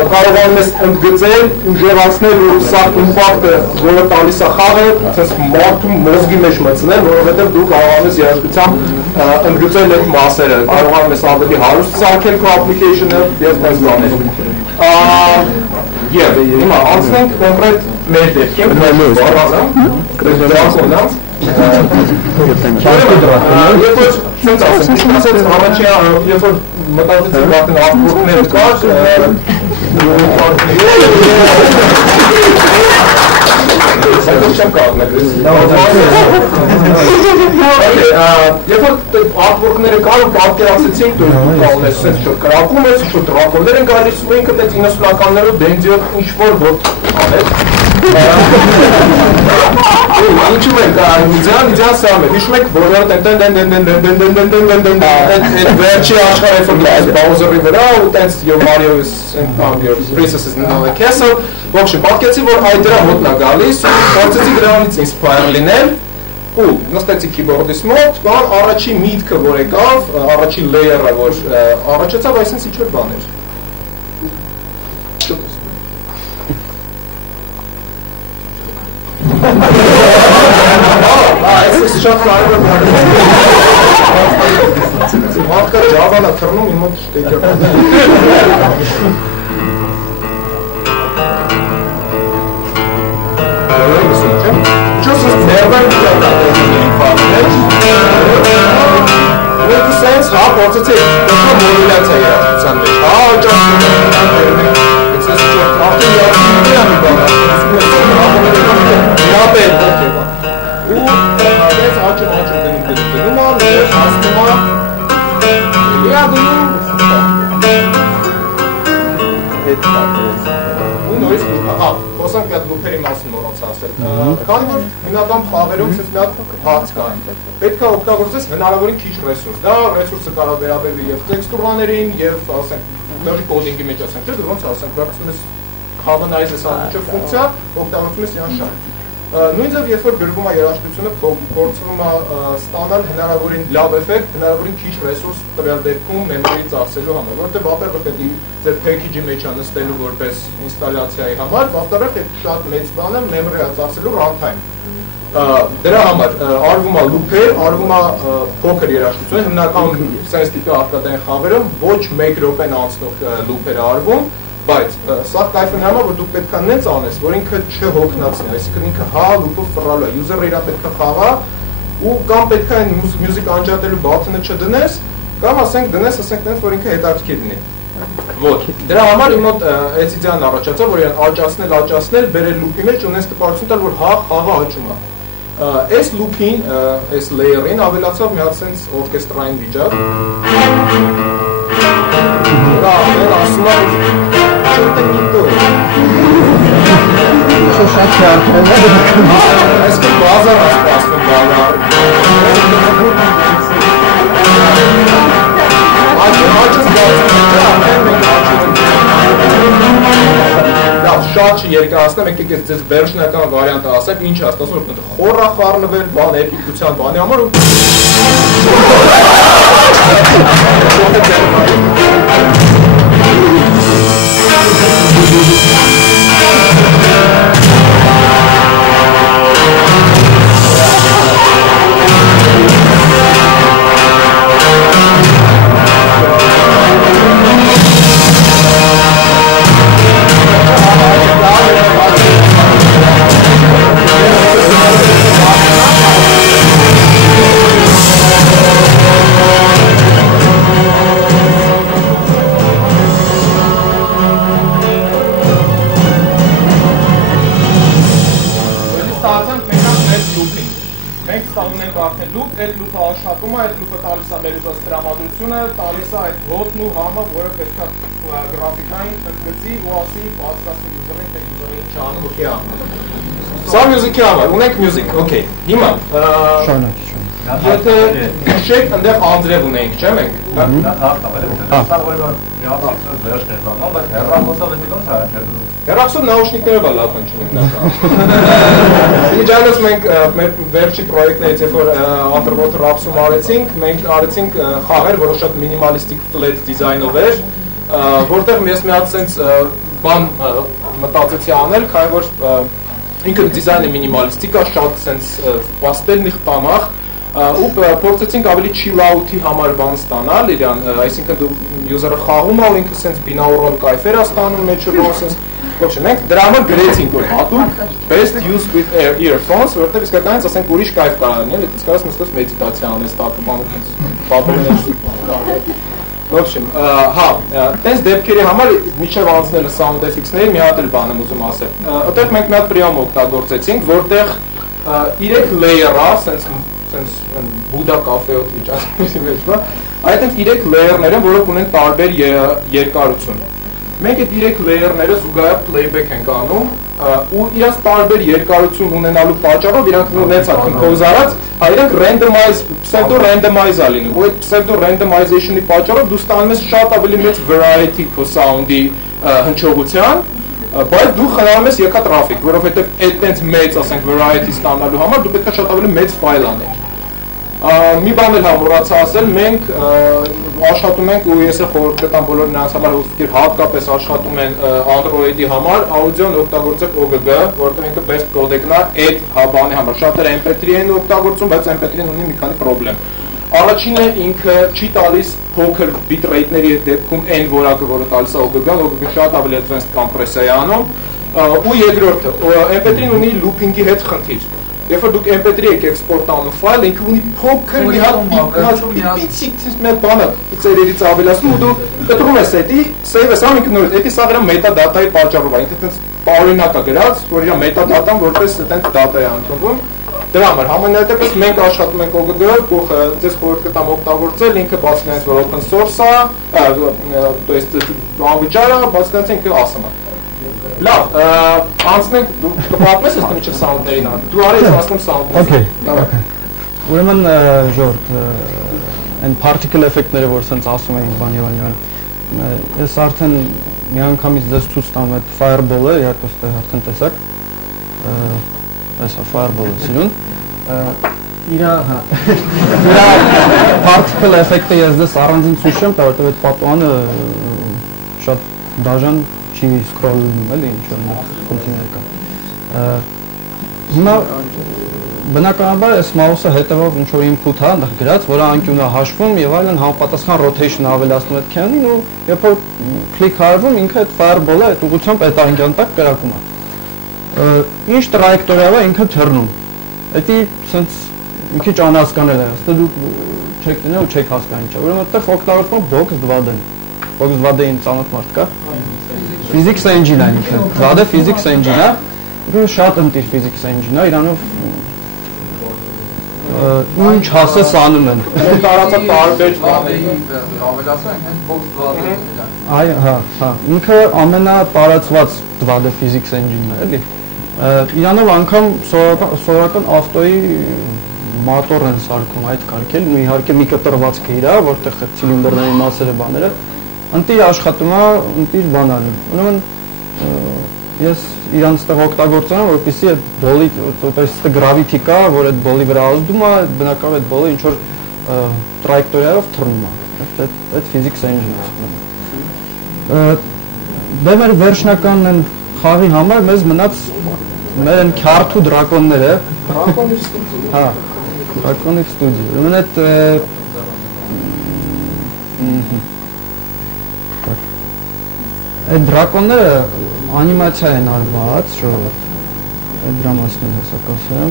կարողանում ես ընդգծել, ուժեղացնել ու սա իմպակտը, որը տալիս է խաղը, ցես մարդու մոզգի մեջ մտցնել, որովհետև դու կարողանում ես երաժշտությամբ ընդգծել այդ մասերը, կարողանում ես ավելի հարուստ սարքել քո application-ը եւ այդպես բաներ։ Եվ հիմա անցնենք կոնկրետ մեր դեպքին, երբ որ սենց ասեմ, ասենց առաջին երբ որ մտածեցին վախտեն ապորտներ կար, չեմ կազմել։ Երբ որ artwork-ները կար ու պատկերացեցինք, դու ունես sense շուտ կրակում ես, շուտ դրակոններ են գալիս, ու ինքը դες 90-ականներով դենձիով ինչ-որ որ աներ։ Ինչու մենք իդեան սամ է, հիշում եք բոլորը այդ վերջի աշխարհը ֆորմուլայ Bowser-ի վրա ու տենց եւ Mario-'s Princess in the Castle, ողջ պատկեցի որ այդ դրա մոտնա գալիս ու փորձեցի դրանից inspire լինել ու նստեցի keyboard-ից մոտ, բան առաջի միտքը որ եկավ, առաջի layer-ը որ առաջացավ, այսինքն ինչ-որ բան էր։ Այս շատ կարևոր բան է։ Մարդը Java-ն է թռնում իմ մոտ շտեկը։ Just never Make sense, հա, փորձեցի դեպի մոդուլյացիա երաժշտության մեջ։ Հա, it's a short after you Խոսանք մի հատ լուփերի մասին մոռացա ասել։ Քանի որ հիմնական խաղերում ցած մի հատ հարց կա։ Պետք է օգտագործես հնարավորին քիչ ռեսուրս։ Դա ռեսուրսը կարող վերաբերվի եւ տեքստուրաներին, եւ ասենք նորի կոդինգի մեջ ասենք, թե ոնց ասենք, վերցնում ես commonize-ը սանջը ֆունկցիա, օգտագործում ես իրան շատ։ Նույնիսկ երբ որ գրվում է երաժշտությունը, փորձվում է ստանալ հնարավորին լավ էֆեկտ, հնարավորին քիչ ռեսուրս տվյալ դեպքում memory-ից ծախսելու համար, որովհետեւ վապերը պետք է ձեր package-ի մեջ անստելու որպես ինստալյացիայի համար, վավտարը այդ շատ մեծ բանը memory-ը ծախսելու runtime։ Դրա համար արվում է loop-եր, արվում է փոքր երաժշտություն, հիմնական sense տիպի արտադրական խաղերում ոչ 1 րոպեն անցնող loop-եր արվում, բայց սա կայֆը նրա որ դու պետք է նենց անես, որ ինքը չհոգնածնի, այսինքն ինքը հա loop-ով ֆռալու է, user-ը իր պետք է խաղա ու կամ պետք է այն music անջատելու button-ը չդնես, կամ ասենք դնես, ասենք նենց որ ինքը հետաքրքիր լինի։ Ոտ, դրա համար իմ մոտ այս իդեան առաջացավ, որ իրան աճացնել, բերել loop-ի մեջ ունես տպարություն տալ, որ հա խաղը աճում է։ Այս loop-ին, այս layer-ին ավելացավ մի հատ sense օրկեստրային վիճակ։ Դա ասում է շատ չարքել է։ Այսքան բազար ասպասվում բանա։ Շատ չերկարացնեմ, եկեք ես ձեզ վերջնական վարիանտը ասեմ, ինչ ասում եմ, խոռա խառնվել, բան էպիկության բանի համար ու այդ լուպը աշխատում է, այդ լուպը տալիս է մեր ուզած տրամադրությունը, տալիս է այդ հոտն ու համը, որը պետք է գրաֆիկային փոխվեցի ու ասի բացկացի ուզերին, թե ուզերին չանուքի է։ Սա մյուզիկի համար, ունենք մյուզիկ, օքեյ, հիմա եթե գիշեք ընդեղ անձրև ունենք, չէ մենք։ Հեռախոսով նաուշնիկներով է լավ հնչում Իջանոց մենք մեր վերջի պրոյեկտներից երբ որ Underwater Raps-ում արեցինք, մենք արեցինք խաղեր, որը շատ մինիմալիստիկ flat դիզայնով էր, որտեղ ես մի հատ sense բան մտածեցի անել, քանի որ ինքը դիզայնը մինիմալիստիկ է, շատ sense պաստելնիխ տանախ ու փորձեցինք ավելի chill out-ի համար բան ստանալ իրան, այսինքն դու user-ը խաղում է ու ինքը sense binaural կայֆեր է ստանում մեջը sense Ոչինչ, մենք դրա համար գրեցինք, որ հատուկ best use with earphones, որտեղ իսկականից ասենք ուրիշ կայֆ կարող լինի, դից կարաս նստած մեդիտացիա անես, տակը բան, պատմել В общем, տես դեպքերի համար միջև անցնելը sound effects-ների մի հատ էլ բան եմ ուզում ասել։ Այդտեղ մենք մի հատ պրիոմ օգտագործեցինք, որտեղ 3 layer-ա, sense Buddha կաֆեոտ վիճակի մեջ, բա, այդտեղ 3 layer-ներ են, որոնք ունեն տարբեր երկարություն։ Մենք այդ 3 layer-ները զուգահեռ playback ենք անում ու իրաց տարբեր երկարություն ունենալու պատճառով իրանք ունեցա compose արած, իրանք randomize, pseudo randomize-ա լինում։ Ու այդ pseudo randomization-ի պատճառով դու ստանում ես շատ ավելի մեծ variety քո sound-ի հնչողության, բայց դու խնայում ես եկա traffic, որովհետև այդտենց մեծ, ասենք, variety ստանալու համար դու պետք է շատ ավելի մեծ ֆայլ անես։ Մի բան էլ մոռացա ասել, մենք աշխատում ենք ու ես էլ խորհուրդ կտամ բոլոր նրանց համար, ովքեր հատկապես աշխատում են Android-ի համար, audio-ն օգտագործեք OGG, որովհետև ինքը best codec-ն է այդ բանի համար։ Շատերը MP3 են օգտագործում, բայց MP3-ն ունի մի քանի խնդրեմ։ Առաջինը ինքը չի տալիս փոքր bit rate-ների դեպքում n որակը, որը տալիս է OGG-ն, OGG-ն շատ ավելի advanced compression է անում, ու երկրորդը, MP3-ն ունի looping-ի հետ խնդիր։ Երբ որ դուք MP3 եք էքսպորտ անում ֆայլ, ինքը ունի փոքր մի հատ պիցիկ մի բանը ծերերից ավելացնում ու դու կտրում ես էդի, save ես անում ինքը նորից, էդի սա դրա metadata-ի պատճառով է, ինքը այդպես տարօրինակ է գրած, որ իր metadata-ն որպես այդպես data է ընդունվում։ Դրա համար համենայնպես մենք աշխատում ենք OGG, ձեզ խորհուրդ կտամ օգտագործել, ինքը բացի նրանից որ open source է, то есть անվճար է, բացի նրանից ինքը awesome է։ Լավ, անցնենք, դու կպատմես ես թե միջև sound-ներին, դու արի ես ասնում sound-ներին։ Okay. Ուրեմն ժորդ, այն particle effect-ները, որ սենց ասում էինք բան եւ այլն, ես արդեն մի անգամից դες ցույց տամ այդ fireball-ը, իհարկե արդեն տեսակ, այսա fireball-ը սիրուն, իրա particle effect-ը ես դες առանձին ցույց եմ տա, որտեղ այդ պատուանը շատ դաժան չի scroll-ում էլի ինչ-որ խնդիրներ կա։ Հիմա բնականաբար այս mouse-ը հետևով ինչ-որ input հա այնտեղ գրած, որը անկյունը հաշվում եւ այլն համապատասխան rotation ավելացնում այդ քյանին ու երբ որ click արվում ինքը այդ fireball-ը այդ ուղղությամբ այդ անկյան տակ կրակում է։ Ինչ տրայեկտորիա է ինքը թռնում։ Դա sense մի քիչ անհասկանալ է, ասես դու չեք դնել ու չեք հասկանում ինչ է։ Ուրեմն այդտեղ օգտագործվում է box 2D-ն։ Box 2D-ին ծանոթ մարդ կա։ Physics engine-ը ինքը, Vada physics engine-ը, ինքը շատ ընտիր physics engine-ը, իրանով ինչ հասես անում են։ Մենք տարածա տարբեր ավելացան հենց box 2D-ն։ Այ, հա, ինքը ամենատարածված Vada physics engine-ն է, էլի։ Իրանով անգամ սովորական ավտոյի մոտոր են սարքում այդ կարգել, ու իհարկե մի կտրվածք է իրա, որտեղ ցիլինդրների մասերը բաները ընտիր աշխատում է, ընտիր բանալում։ Ուրեմն ես իրանց տեղ օգտագործում եմ, որպեսզի այդ բոլի, որպես gravity կա, որ այդ բոլի վրա ազդում է, բնականաբար այդ բոլը ինչ որ տրայեկտորիայով թռնում է։ Այդ physics engine-ը։ Դե մեր վերջնական են խաղի համար մեզ մնաց մեր են քյարթու դրակոնները։ Draconic Studio։ Հա, Draconic Studio։ Ուրեմն այդ այդ դրակոնները անիմացիա են արված, շոտ։ Այդ դրա մասին հեսակ ասեմ։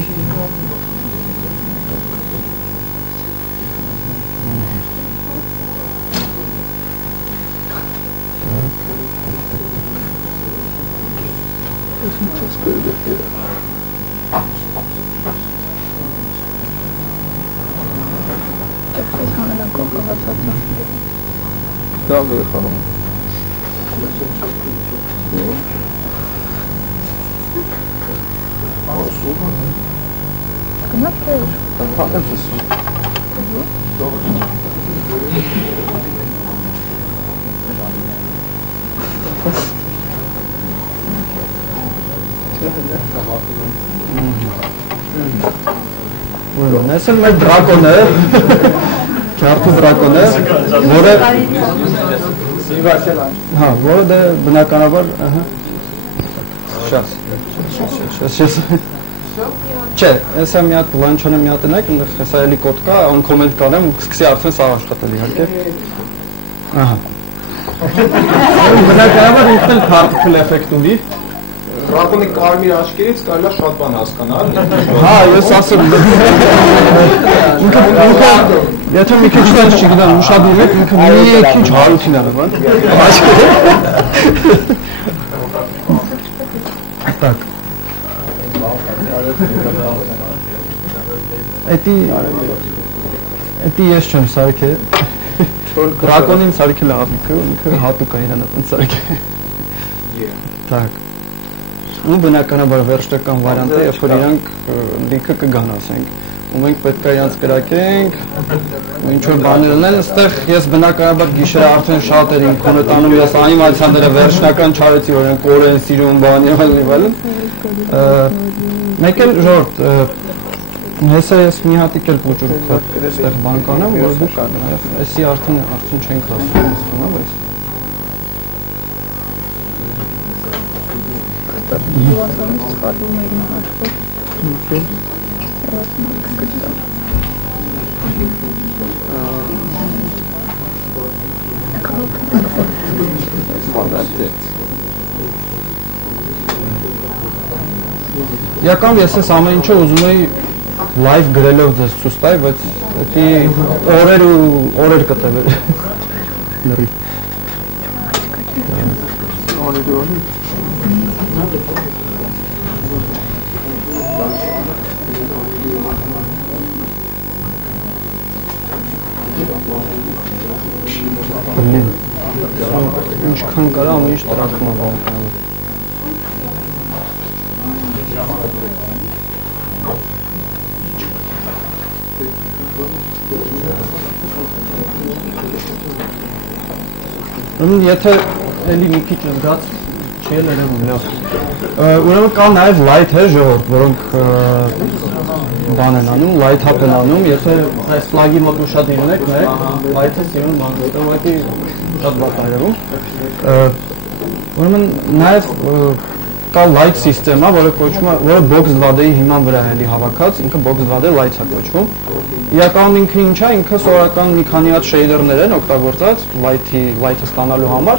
Նեսել մեր դրակոնը, քյարթու դրակոնը, որը հա, որը դե բնականաբար, շաս, չէ, եսա մի հատ լանչոնը մի հատ ընեք, հեսա էլի կոտ կա, ան կոմենտ կանեմ, սկսի արդեն սաղ աշխատել իհարկե, ահա, բնականաբար ինքն էլ particle effect ունի, Ռակոնի կարմիր աչքերից կարելի է շատ բան հասկանալ։ Հա, ես ասեմ։ Ինքը եթե մի քիչ տես չգիտեմ, ուշադրում եք, ինքը մի քիչ հարություն է, բան։ Так. Էդի ես չեմ սարքել։ Դրակոնին սարքել աղիքը, ինքը հատուկ է իրան այդպես սարքել։ Так. Ու բնականաբար վերջնական վարիանտը, երբ որ իրանք լիքը կգան, ասենք, ու մենք պետք է իրանց կրակենք, ու ինչ որ բաներ ունեն, այստեղ ես բնականաբար գիշերը արդեն շատ էր իմ քոնը տանում, ես անիմացիաները վերջնական չարեցի, օրինակ կորեն սիրում բանի այլն։ Մեկ էլ ժորդ, հեսա ես մի հատիկ էլ փոճուր այստեղ բան կանեմ, որ դուք էսի արդեն չենք հասնում, բայց Ուսանից սխալվում էր նահատվող։ Իրական ես ես ամեն ինչը ուզում էի լայվ գրելով ձեզ ցույց տալ, բայց դա օրեր կտևեր։ Լրի։ Блин. Ինչքան կարա ամեն ինչ տրակում է բանկանալու։ Եթե էլի մի քիչ զգաց չի երևում լավ։ Ուրեմն կա նաև light է ժողովուրդ, որոնք բան են անում, light up են անում, եթե այս flag-ի մոտ ուշադիր ունեք, light-ը սիրուն բան է, ուղղակի շատ բան է երևում։ Ուրեմն նաև կա light system-ը, որը կոչվում է, որը box 2D-ի հիման վրա է հավաքած, ինքը box 2D light-ը կոչվում։ Իրականում ինքը ինչ է, ինքը սովորական մի քանի հատ shader-ներ են օգտագործած light-ը ստանալու համար,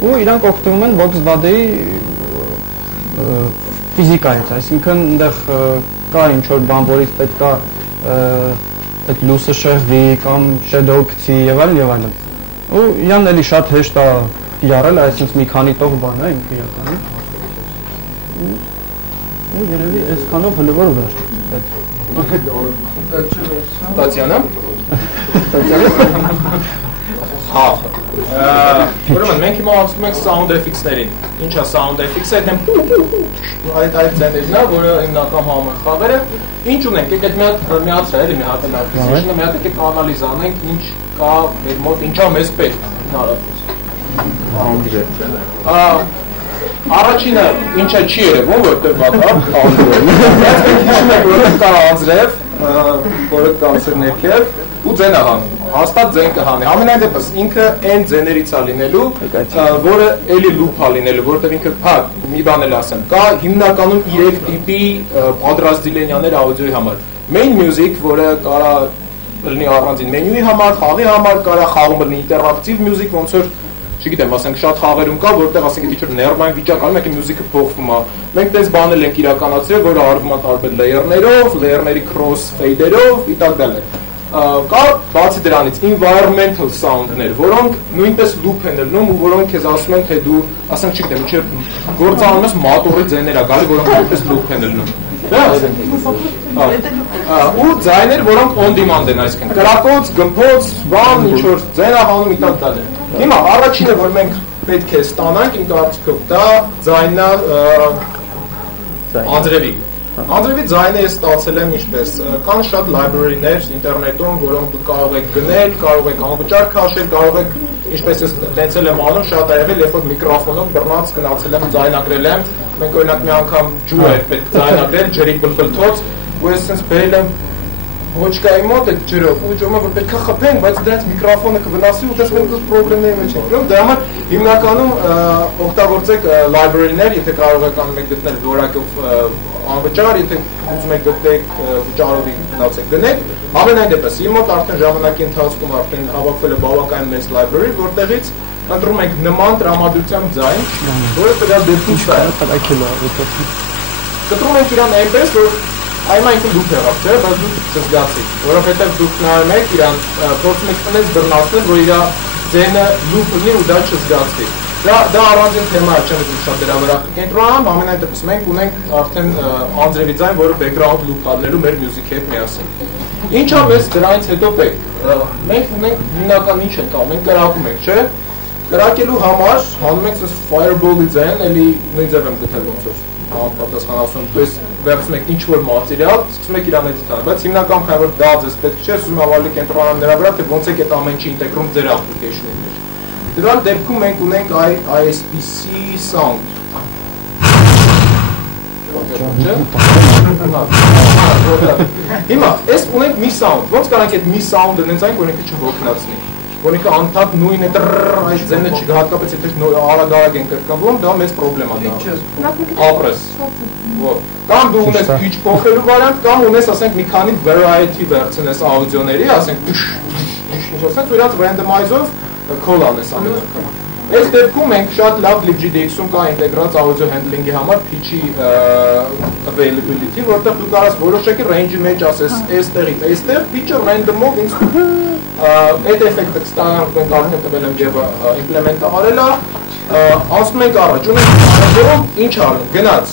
ու իրանք օգտվում են box 2D-ի ֆիզիկայից, այսինքն այնտեղ կա ինչ-որ բան, որից պետք է այդ լույսը շեղվի կամ shadow գցի եւ այլն։ Ու իրան էլի շատ հեշտ է կիրառել, այսինքն մի քանի տող բան է ինքը իրականում։ Ու երևի այսքանով հələ որ վերջ։ Տատյանա։ Հա։ Ուրեմն մենք հիմա ասում ենք sound effects-ներին։ Ինչա sound effects-ը, այդ ձայներն է, որը հիմնական համախաղերը։ Ինչ ունենք, եկեք մի հատ էլի մի հատ acquisition-ը, մի հատ եկեք անալիզ անենք, ինչ կա մեր մոտ, ինչա մեզ պետք հնարավորություն։ Առաջինը ինչա չի երևում, որտեղ բակա, բայց մենք հիշում ենք, որ կա անձրև, որը կանցեր ներքև ու ձեն է հանում, հաստատ ձեն կհանի, ամենայն դեպս ինքը այն ձեներից է լինելու, որը էլի լուփ է լինելու, որտեղ ինքը մի բան էլ ասեմ, կա հիմնականում 3 տիպի պատրաստիլենյաներ աուդիոյի համար, main music, որը կարա լինի առանձին մենյուի համար, խաղի համար, կարա խաղում լինի ինտերակտիվ music, ոնց որ չգիտեմ, ասենք շատ խաղերում կա, որտեղ ասենք ինչ-որ ներվային վիճականում եք մյուզիկը փոխվում է։ Մենք դες բանել ենք իրականացրել, որը արվում է տարբեր լեյերներով, լեյերների cross fade-երով, itd. Կա բացի դրանից environmental sound-ներ, որոնք նույնպես loop են լինում ու որոնք քեզ ասում են, թե դու, ասենք չգիտեմ, ինչ գործանում ես մատորի ձայներ ա գալի, որոնք նույնպես loop են լինում։ Ու ձայներ, որոնք on demand են, այսինքն կրակոց, գմփոց, բան, ինչ-որ ձայն ա հանում itd. Հիմա առաջինը, որ մենք պետք է ստանանք, իմ կարծիքով դա ձայնն է անձրևի։ Անձրևի ձայնը ես ստացել եմ ինչպես, կան շատ library-ներ ինտերնետում, որոնք դուք կարող եք գնել, կարող եք անվճար քաշել, կարող եք, ինչպես ես տենցել եմ անում, շատ ա եղել, երբ որ միկրոֆոնով բռնած գնացել եմ, ձայնագրել եմ, մենք օրինակ մի անգամ ջուր էր պետք ձայնագրել, ջրի բլբլթոց, ու ես sense բերել եմ ոչկայի մոտ այդ ջրով, ու ջոմը որ պետք է խփենք, բայց դրանց միկրոֆոնը կվնասի ու դες մենք պրոբլեմների մեջ ենք։ Դրա համար հիմնականում օգտագործեք library-ներ, եթե կարող եք անում եք գտնել որակով անվճար, եթե ուզում եք գտնեք վճարով գնացեք գնեք, ամենայն դեպս իմ մոտ արդեն ժամանակի ընթացքում արդեն հավաքվել է բավական մեծ library, որտեղից ընտրում ենք նման տրամադրությամբ ձայն, որը տվյալ դեպքում սա է։ Կտրում ենք իրան այնպես, որ այմա ինքն դուք եղավ, չէ, բայց դուք զգացիք, որովհետև դուք նայում եք իրան, փորձում եք տնես բռնացնել, որ իրա ձենը լուփ լինի ու դա չզգացվի։ Դա առանձին թեմա է, չեմ ուզում շատ դրա վրա կենտրոնանամ, ամենայն դեպս մենք ունենք արդեն անձրևի ձայն, որը background loop հալնելու մեր մյուզիքի հետ միասին։ Ինչ ա մեզ դրանից հետո պետք։ Մենք ունենք հիմնական ինչ ենք անում, մենք կրակում ենք, չէ։ Կրակելու համար հանում ենք այս fireball-ի ձայն, էլի նույն ձև եմ գտել ոնց որ պատասխանատվություն, то есть վերցնում եք ինչ-որ մատերիալ, սկսում եք իրան էդիտ անել, բայց հիմնական քանի որ դա ձեզ պետք չէ, ուզում ավելի կենտրոնանալ նրա վրա, թե ոնց եք այդ ամեն ինչը ինտեգրում ձեր application-ի մեջ։ Դրան դեպքում մենք ունենք ISPC sound։ Հիմա, այս ունենք մի sound, ոնց կարանք այդ մի sound-ը նենց այն, որ ինքը չհոգնացնի, որ ինքը անդադ նույն այդ այս ձենը չգա, հատկապես եթե արագ-արագ են կրկնվում, դա մեծ պրոբլեմա դա։ Ապրես։ Կամ դու ունես pitch փոխելու վարանտ, կամ ունես, ասենք, մի քանի variety վերցնես աուդիոների, ասենք, ասենք, ու իրաց randomize-ով call անես ամեն անգամ։ Այս դեպքում մենք շատ լավ libgdx-ում կա ինտեգրած audio handling-ի համար pitch-ի availability, որտեղ դու կարաս որոշակի range-ի մեջ ասես այստեղից այստեղ pitch-ը random-ով ինձ այդ էֆեկտը կստանանք մենք արդեն տվել եմ եւ implement արել է, անցնում ենք առաջ, ունենք որում ինչ արել, գնաց,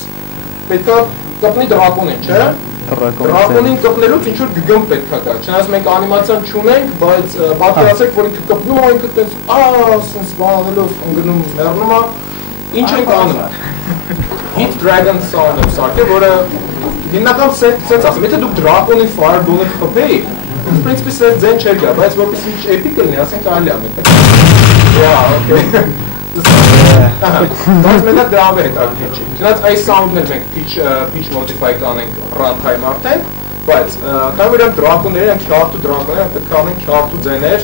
պետքա կպնի դրակոնին, չէ՞։ Դրակոնին կպնելուց ինչ-որ գգում պետքա գա, չնայած մենք անիմացիան չունենք, բայց պատկերացրեք, որ ինքը կպնում է, ինքը տենց սենց բանանելով ընկնում մեռնում է, ինչ ենք անում։ Hit Dragon sound եմ սարքել, որը հիմնական սենց ասեմ, եթե դուք դրակոնին fireball-ը կխփեիք, принципе սենց ձեն չէր գա, բայց որպես ինչ էպիկ լինի, ասենք կարելի է մտնել։ Okay։ Բայց մենակ դրավ է հետաքրքիր չի։ Չնայած այս sound-ներ մենք pitch modify կանենք runtime արդեն, բայց կամ իրենք դրակոններ են, քյարթու դրակոններ են, պետք է անենք քյարթու ձեներ։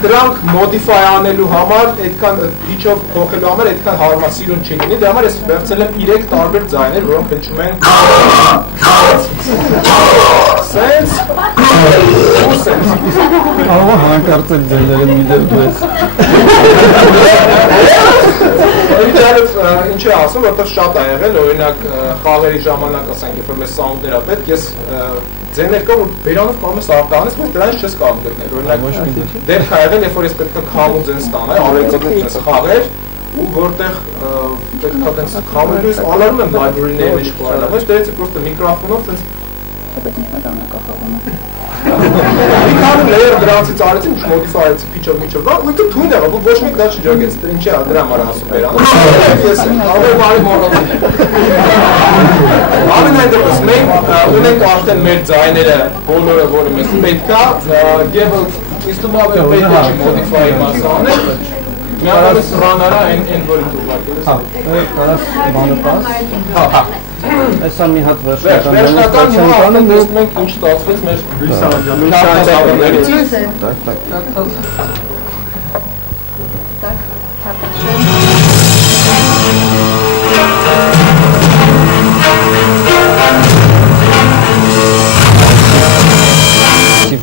Դրանք modify անելու համար, այդքան pitch-ով փոխելու համար այդքան հարմարություն չի լինի, դրա համար ես վերցրել եմ 3 տարբեր ձայներ, որոնք հնչում են sense ու sense։ Ահա հանկարծել ձեները մի դեպս։ Ինչ է ասում, որտեղ շատ է եղել, օրինակ խաղերի ժամանակ, ասենք, երբ որ մեզ sound-ներ ա պետք, ես ձեներ կա, որ բերանով կարող ես արտահանես, բայց դրանից չես կարող գտնել։ Օրինակ դեպք ա եղել, երբ որ ես պետք է քամու ձեն ստանալ, արեցիկնես խաղեր, ու որտեղ պետք է տենց քամելու ես ալարում եմ library-ների մեջ խորալավ, ոչ դերեցի պրոստը միկրոֆոնով տենց Բայց ինչ մոտ ամնակախաղում է։ Մի քանի layer դրանցից արեցին, ինչ modify արեցի pitch-ով միջով, ու ինքը թույն եղավ, ոչ մեկ դա չջոգեց, ինչի է դրա համար ասում բերանը։ Ես ավելի բարի մոռացել եմ։ Ամենայն դեպս մենք ունենք արդեն մեր ձայները, բոլորը, որը մեզ պետք է, եւ ինձ թվում է պետք է modify մասանը։ Միավորս ռանարա այն որը դու վարկել ես։ Հա, կարաս բանը տաս։ Հա։ Այսա մի հատ վերջնական հիմա մենք ինչ ստացվեց մեր լույսանջաններից։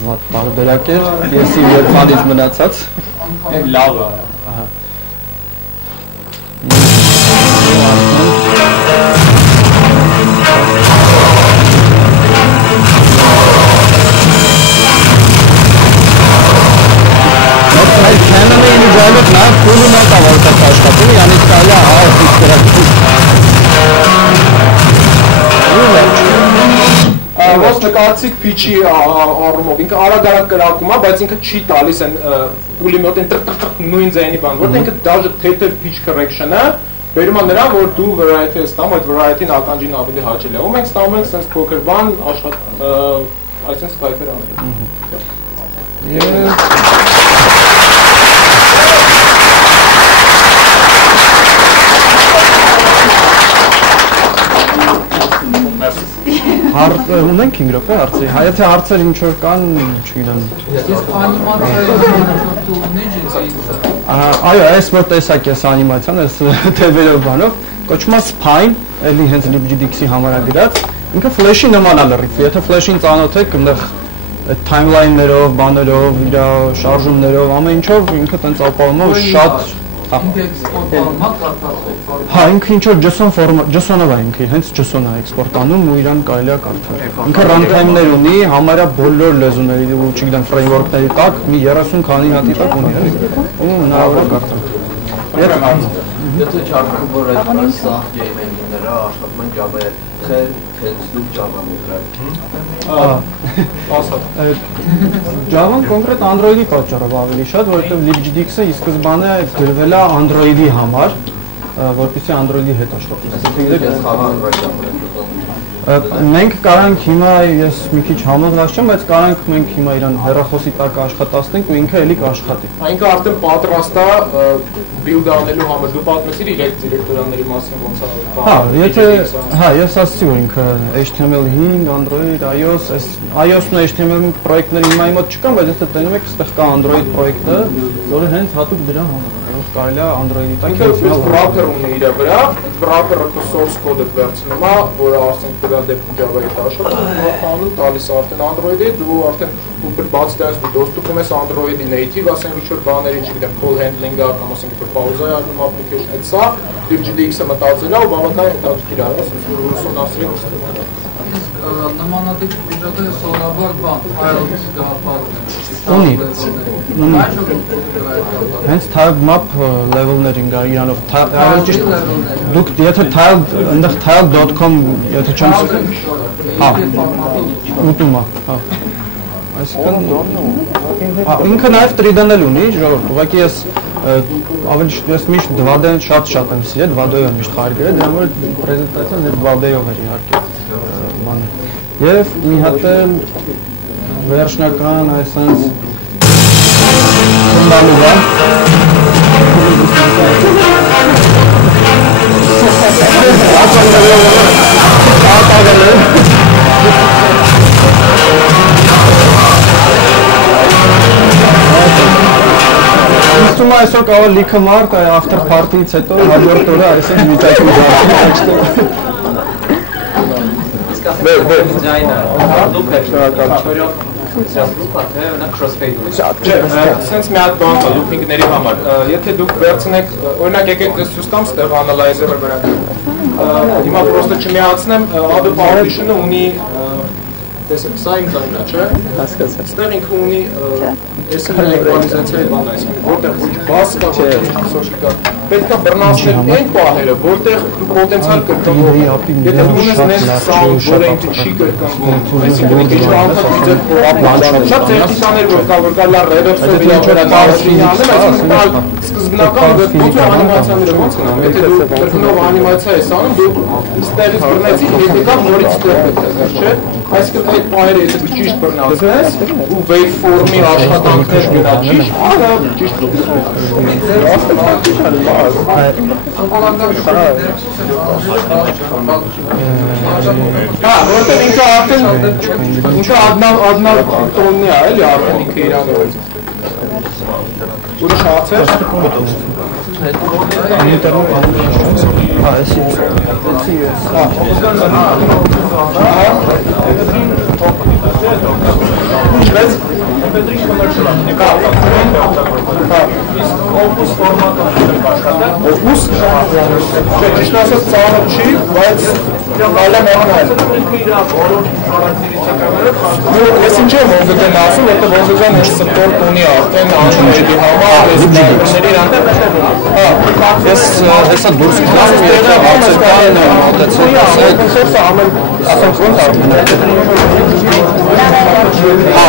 Վատ բարբերակ էր, եսի երբանից մնացած։ Այն լավ է։ Ահա։ Դրանից նա փուլում է կավարտած աշխատում, յանից կարելի է աղիք գրակում։ Ոնց նկարեցիք pitch-ի առումով, ինքը արագ-արագ կրակում է, բայց ինքը չի տալիս այն պուլեմյոտին նույն ձայնի բան, որտեղ ինքը դաժե թեթև pitch correction-ը բերում է նրան, որ դու variety ես ստանում, այդ variety-ն ականջին ավելի հաճելի է։ Ու մենք ստանում ենք sense poker բան, այսինքն Skype-եր անել։ Ունենք 5 րոպե հարցի, եթե հարցեր ինչ-որ կան, չգիտեմ։ Իսկ անիմացիա Այո, այս որ տեսակ ես անիմացիան, այս TV-երով բանով, կոչվում է Spine, էլի հենց libgdx-ի համար է գրած, ինքը Flash-ի նման է լրիվ, եթե Flash-ին ծանոթ եք, այնտեղ այդ timeline-ներով, բաներով, իր շարժումներով, ամեն ինչով ինքը տենց ապահովում է շատ Հա, ինքը ինչ որ JSON-ով է ինքը, հենց JSON-ը էքսպորտանում ու իրան կարելի է կարդալ։ Ինքը runtime-ներ ունի, համարյա բոլոր լեզուների ու չգիտեմ framework-ների տակ մի 30 քանի հատի տակ ունի, էլի։ Ու հնարավոր է կարդալ։ Եթե չարքում որ այդ սա game engine-ները աշխատում են Java-ը, հենց դուք Java-ն Java-ն կոնկրետ Android-ի պատճառով ավելի շատ, որովհետև libgdx-ը ի սկզբանե գրվել է Android-ի համար, որպեսզի Android-ի հետ աշխատի։ Մենք կարանք հիմա ես մի քիչ համոզված չեմ, բայց կարանք մենք հիմա իրան հեռախոսի տակ աշխատացնենք ու ինքը էլի կաշխատի։ Այնքը արդեն պատրաստ է build անելու համար դու պատմեցիր իր դիրեկտորանների մասին ոնց է։ Հա, եթե հա, ես ասացի որ ինքը HTML5, Android, iOS, iOS-ն ու HTML պրոյեկտները հիմա մոտ չկան, բայց եթե տենում եք, այստեղ կա Android պրոյեկտը, որը հենց հատուկ դրան համար է, որ կարելի է Android-ի տակ wrapper ունի իր վրա, wrapper-ը source code-ը վերցնում է, որը ասենք դրա դեպքում Java-ի հետ աշխատում, անում տալիս արդեն Android-ի, դու արդեն բաց դրանց դու dostupում ես Android-ի native, ասենք ինչ-որ բաների, չգիտեմ, call handling-ը կամ ասենք ինչ-որ pause-ը անում application-ը, սա libgdx-ը մտածել է ու բավականին հետաքրքիր է, ասենք որ ուսումնասիրել նմանատիպ բյուջետը սովորաբար բան, file գաղափարում ունի։ Հենց tile map level-ներին գա իրանով, դուք եթե այնտեղ tile.com եթե չեմ հա, ուտում է, հա։ Այսինքն ինքը նաև 3D-ն ունի, ժողովուրդ, ուղղակի ես ավելի ես միշտ 2D-ն շատ եմ սիրել, 2D-ով եմ միշտ խաղ գրել, դրա համար պրեզենտացիան այդ 2D-ով էր իհարկե բանը։ Եվ մի հատ վերջնական այսպես խնդալու է։ Իստում այսօր կարող լիքը մարդ after party-ից հետո հաջորդ օրը այսպես վիճակի Sense մի հատ բան կա looping-ների համար։ Եթե դուք վերցնեք, օրինակ եկեք դες ցույց տամ ստեղ analyzer-ը վրա։ Հիմա պրոստը չմիացնեմ, add partition-ը ունի տեսեք, սա իմ ձայնն է, չէ՞։ Հասկացա։ Ստեղ ինքը ունի SML էկվալիզացիայի բան, այսինքն որտեղ ոչ բաս կա, ոչ սոշ կա։ Պետք է բռնացնել այն պահերը, որտեղ դու պոտենցիալ կրկնվող։ Եթե դու ունես նես sound, որը ինքը չի կրկնվում, այսինքն ինչ անդադար ձեր պոպ-ապ շատ տեխնիկաներ որ կա, որ կարելի է reverse-ով իրավիճակի անել, այսինքն սկզբնական ոնց անիմացիաները ոնց գնամ։ Եթե դու կրկնող անիմացիա ես անում, դու ստեղից բռնեցի, եթե կա նորից ստեղ պետք է դեր, չէ՞։ Այսինքն այդ պահերը եթե դու ճիշտ բռնացնես ու waveform-ի աշխատանքներ գնա ճիշտ, դա ճիշտ որտեղ ինքը արդեն ադնավ տոննի է, էլի արդեն ինքը իրանով է։ Ուրիշ հարցեր։ Opus format-ը Opus ճիշտ ասած ծանոթ չի, բայց այլա մեղնել։ Ես ինչ եմ Ոնգգան ասում, որտեղ Ոնգգան այս support ունի արդեն Android-ի համար, այս բաների իրան։ Ես հեսա դուրս գնամ, եթե հարցերն մոտեցել ասել, ասեմ ոնց արվում է։ Ինքը նորից Հա,